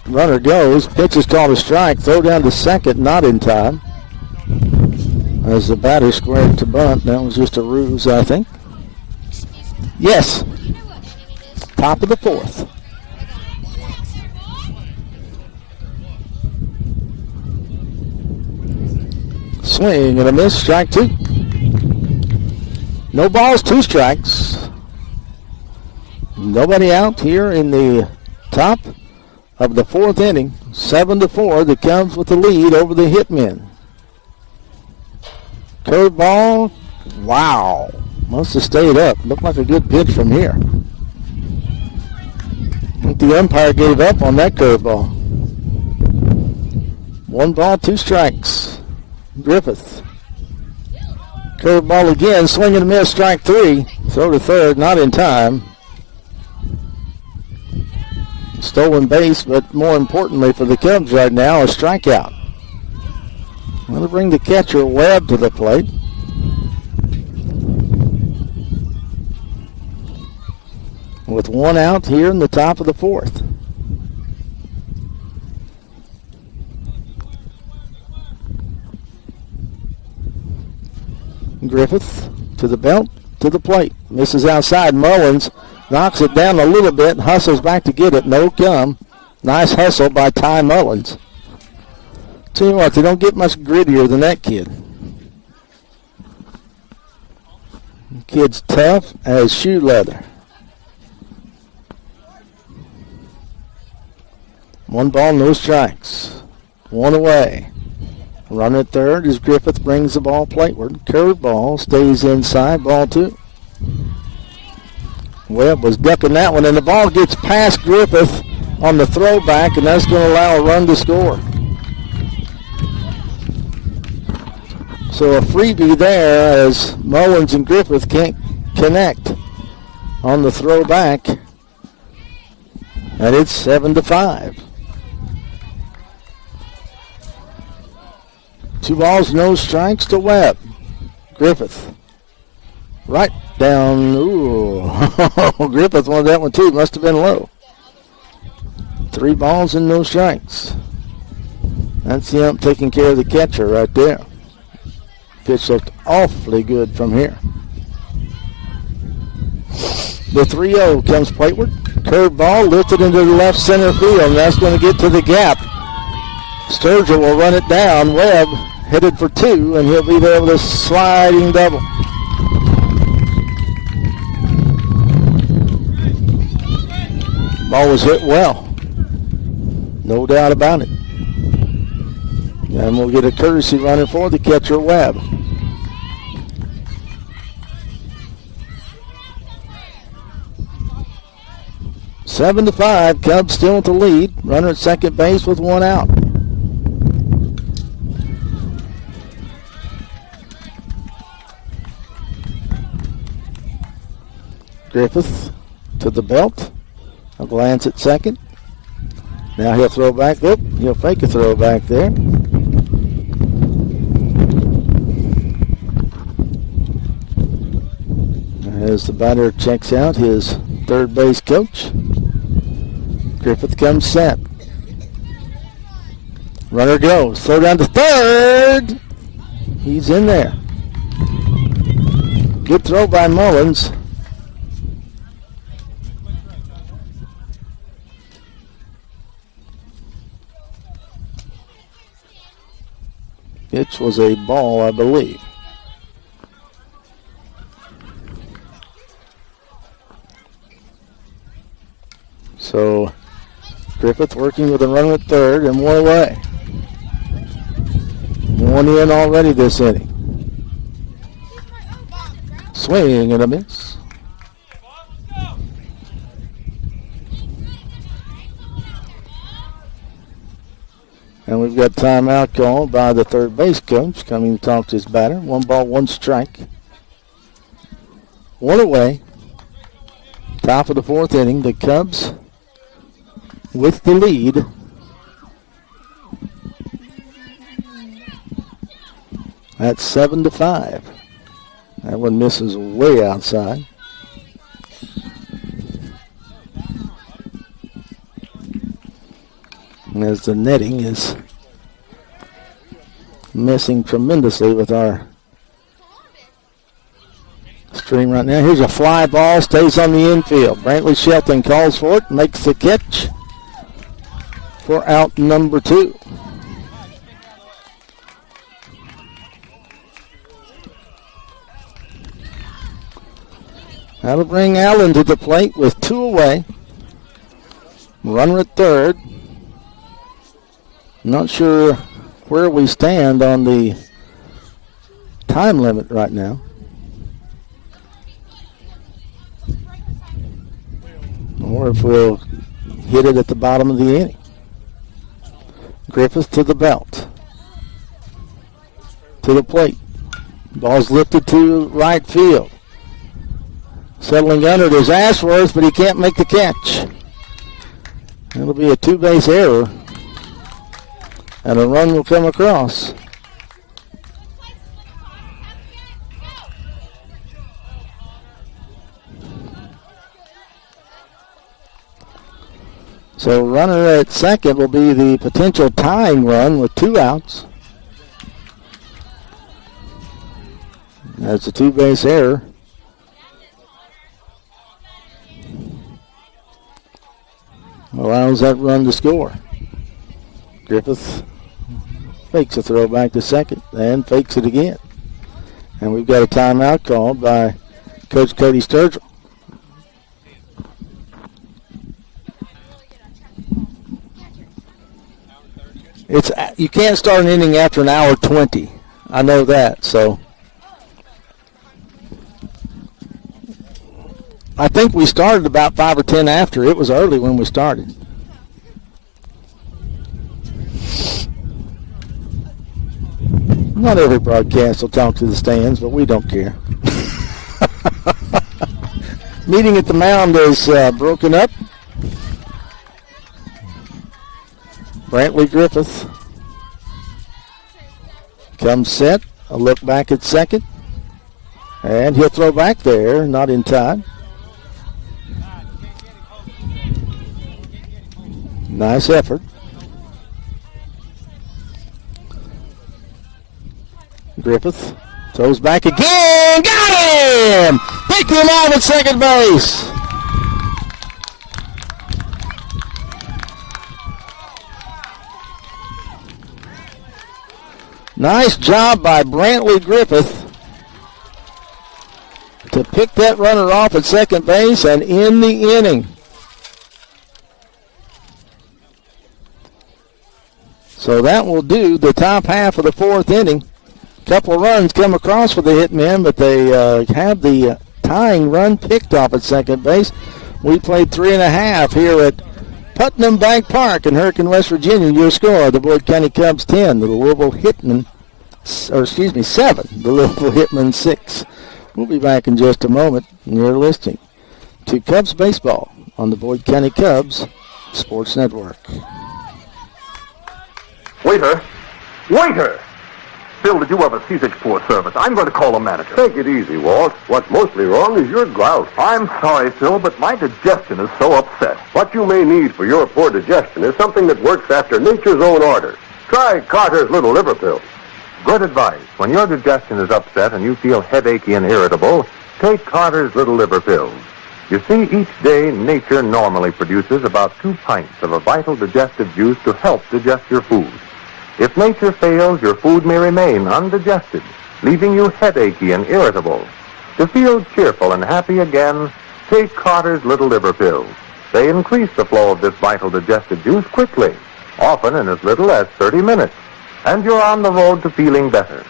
Runner goes, pitch is called a strike, throw down to second, not in time. As the batter squared to bunt, that was just a ruse, I think. Yes, top of the 4th. Swing and a miss, strike 2. No balls, 2 strikes. Nobody out here in the top of the 4th inning. 7-4, the Cubs with the lead over the Hitmen. Curveball, wow, must have stayed up. Looked like a good pitch from here. I think the umpire gave up on that curveball. 1 ball, 2 strikes. Griffith. Curveball again, swing and a miss, strike 3. Throw to third, not in time. Stolen base, but more importantly for the Cubs right now, a strikeout. We'll bring the catcher Webb to the plate. With 1 out here in the top of the 4th. Griffith to the belt, to the plate. Misses outside. Mullins knocks it down a little bit, hustles back to get it. No come. Nice hustle by Ty Mullins. Tell you what, they don't get much grittier than that kid. The kid's tough as shoe leather. 1 ball, no strikes. 1 away. Run at third as Griffith brings the ball plateward. Curved ball stays inside, ball 2. Webb was ducking that one, and the ball gets past Griffith on the throwback, and that's going to allow a run to score. So a freebie there as Mullins and Griffith can't connect on the throwback, and it's 7-5. 2 balls, no strikes to Webb. Griffith. Right down. Ooh. Griffith wanted that one too. Must have been low. 3 balls and no strikes. That's the ump taking care of the catcher right there. Pitch looked awfully good from here. The 3-0 comes plateward. Curved ball lifted into the left center field, and that's going to get to the gap. Sturgill will run it down. Webb headed for 2, and he'll be there with a sliding double. Ball was hit well. No doubt about it. And we'll get a courtesy runner for the catcher, Webb. Seven to 5, Cubs still at the lead. Runner at second base with one out. Griffith to the belt. A glance at second. Now he'll throw back. Oop, he'll fake a throw back there. As the batter checks out his third base coach. Griffith comes set. Runner goes. Throw down to third. He's in there. Good throw by Mullins. Pitch was a ball, I believe. So Griffith working with a runner at third and one away. One in already this inning. Swing and a miss. And we've got timeout called by the third base coach coming to talk to his batter. 1 ball, 1 strike. One away. Top of the fourth inning. The Cubs with the lead. That's 7 to 5. That one misses way outside. As the netting is missing tremendously with our stream right now. Here's a fly ball, stays on the infield. Brantley Shelton calls for it, makes the catch for out number 2. That'll bring Allen to the plate with 2 away. Runner at third. Not sure where we stand on the time limit right now. Or if we'll hit it at the bottom of the inning. Griffith to the belt. To the plate. Ball's lifted to right field. Settling under it is Ashworth, but he can't make the catch. It'll be a 2-base error. And a run will come across. So runner at second will be the potential tying run with 2 outs. That's a 2-base error. Allows that run to score. Griffith fakes a throw back to second and fakes it again. And we've got a timeout called by Coach Cody Sturgill. You can't start an inning after an hour 20. I know that, so. I think we started about 5 or 10 after. It was early when we started. Not every broadcast will talk to the stands, but we don't care. Meeting at the mound is broken up. Brantley Griffith comes set. A look back at second. And he'll throw back there, not in time. Nice effort. Griffith throws back again. Got him! Picked him off at second base. Nice job by Brantley Griffith to pick that runner off at second base and end the inning. So that will do the top half of the fourth inning. Couple of runs come across for the Hitmen, but they have the tying run picked off at second base. We played 3.5 here at Putnam Bank Park in Hurricane, West Virginia. Your score, the Boyd County Cubs 10, the Louisville Hitmen, 7, the Louisville Hitmen 6. We'll be back in just a moment, and you're listening to Cubs Baseball on the Boyd County Cubs Sports Network. Waiter! Waiter! Phil, did you have a C6 poor service? I'm going to call the manager. Take it easy, Walt. What's mostly wrong is your grout. I'm sorry, Phil, but my digestion is so upset. What you may need for your poor digestion is something that works after nature's own order. Try Carter's Little Liver Pills. Good advice. When your digestion is upset and you feel headachy and irritable, take Carter's Little Liver Pills. You see, each day nature normally produces about 2 pints of a vital digestive juice to help digest your food. If nature fails, your food may remain undigested, leaving you headachy and irritable. To feel cheerful and happy again, take Carter's Little Liver Pills. They increase the flow of this vital digestive juice quickly, often in as little as 30 minutes, and you're on the road to feeling better.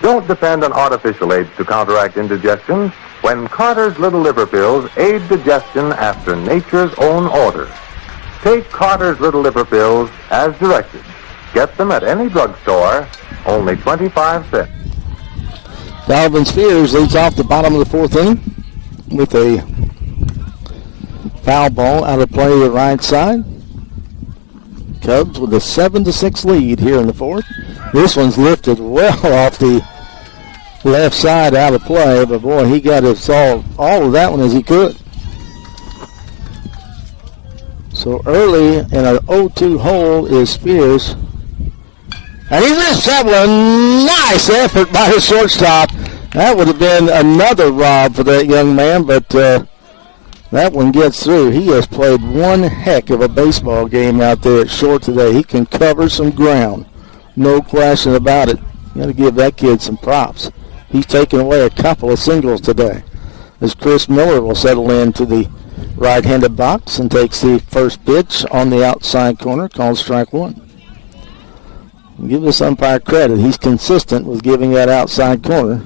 Don't depend on artificial aids to counteract indigestion when Carter's Little Liver Pills aid digestion after nature's own order. Take Carter's Little Liver Pills as directed. Get them at any drugstore, only 25 cents. Donovan Spears leads off the bottom of the fourth inning with a foul ball out of play to the right side. Cubs with a 7-6 lead here in the fourth. This one's lifted well off the left side out of play, but boy, he got to solve all of that one as he could. So early in an 0-2 hole is Spears. And he missed that one. Nice effort by the shortstop. That would have been another rob for that young man, but that one gets through. He has played one heck of a baseball game out there at short today. He can cover some ground. No question about it. You got to give that kid some props. He's taken away a couple of singles today. As Chris Miller will settle into the right-handed box and takes the first pitch on the outside corner, called strike one. Give this umpire credit. He's consistent with giving that outside corner.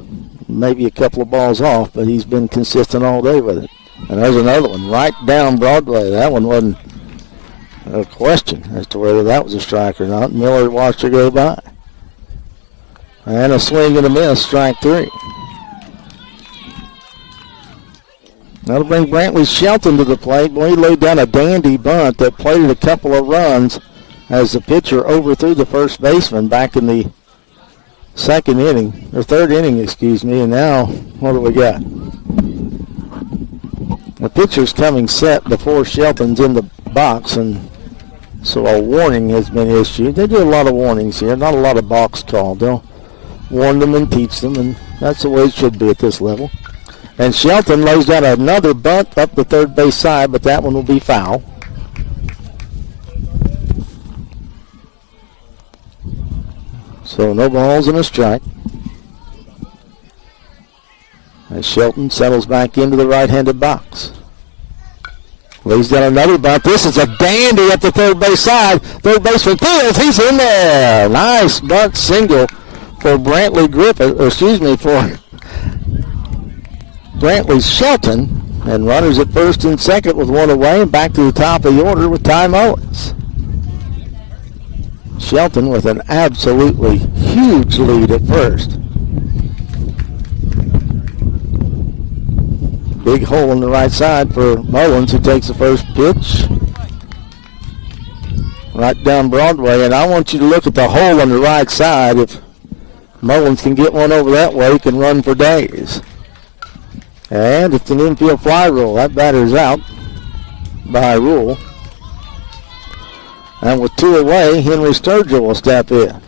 Maybe a couple of balls off, but he's been consistent all day with it. And there's another one right down Broadway. That one wasn't a question as to whether that was a strike or not. Miller watched her go by. And a swing and a miss, strike three. That'll bring Brantley Shelton to the plate. Boy, he laid down a dandy bunt that played a couple of runs as the pitcher overthrew the first baseman back in the third inning, and now, what do we got? The pitcher's coming set before Shelton's in the box, and so a warning has been issued. They do a lot of warnings here, not a lot of balks called. They'll warn them and teach them, and that's the way it should be at this level. And Shelton lays down another bunt up the third base side, but that one will be foul. So no balls and a strike. As Shelton settles back into the right-handed box. Lays down another bunt. This is a dandy up the third base side. Third baseman fields. He's in there. Nice bunt single for Brantley for Brantley Shelton. And runners at first and second with one away, and back to the top of the order with Ty Mullins. Shelton with an absolutely huge lead at first. Big hole on the right side for Mullins, who takes the first pitch. Right down Broadway, and I want you to look at the hole on the right side. If Mullins can get one over that way, he can run for days. And it's an infield fly rule. That batter's out by rule. And with two away, Henry Sturgill will step in.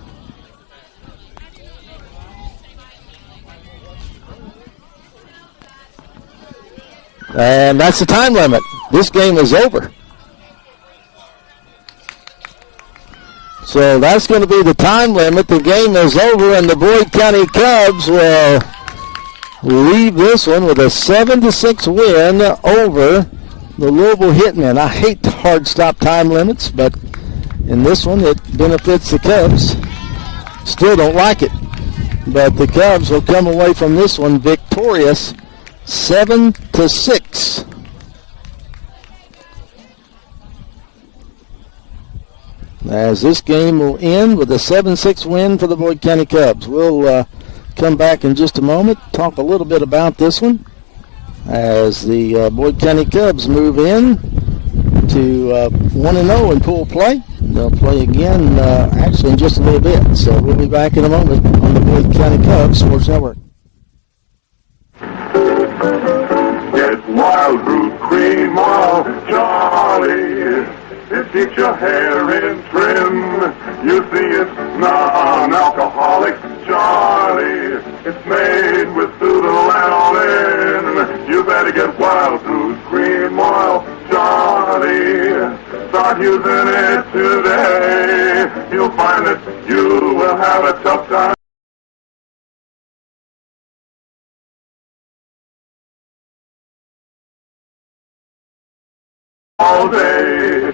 And that's the time limit. This game is over. So that's going to be the time limit. The game is over, and the Boyd County Cubs will leave this one with a 7-6 win over the Louisville Hitmen. I hate the hard stop time limits, but In this one, it benefits the Cubs. Still don't like it, but the Cubs will come away from this one victorious 7-6. As this game will end with a 7-6 win for the Boyd County Cubs. We'll come back in just a moment, talk a little bit about this one as the Boyd County Cubs move in to 1-0 in pool play. They'll play again actually in just a little bit. So we'll be back in a moment on the Boyd County Cubs Sports Network. Get Wild Fruit Cream Oil, Charlie. It keeps your hair in trim. You see, it's non-alcoholic, Charlie. It's made with pseudolanolin. You better get Wild Fruit Cream Oil, Charlie. Start using it today. You'll find that you will have a tough time. All day.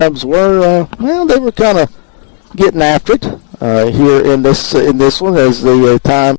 Cubs were, they were kind of getting after it here in this one as the time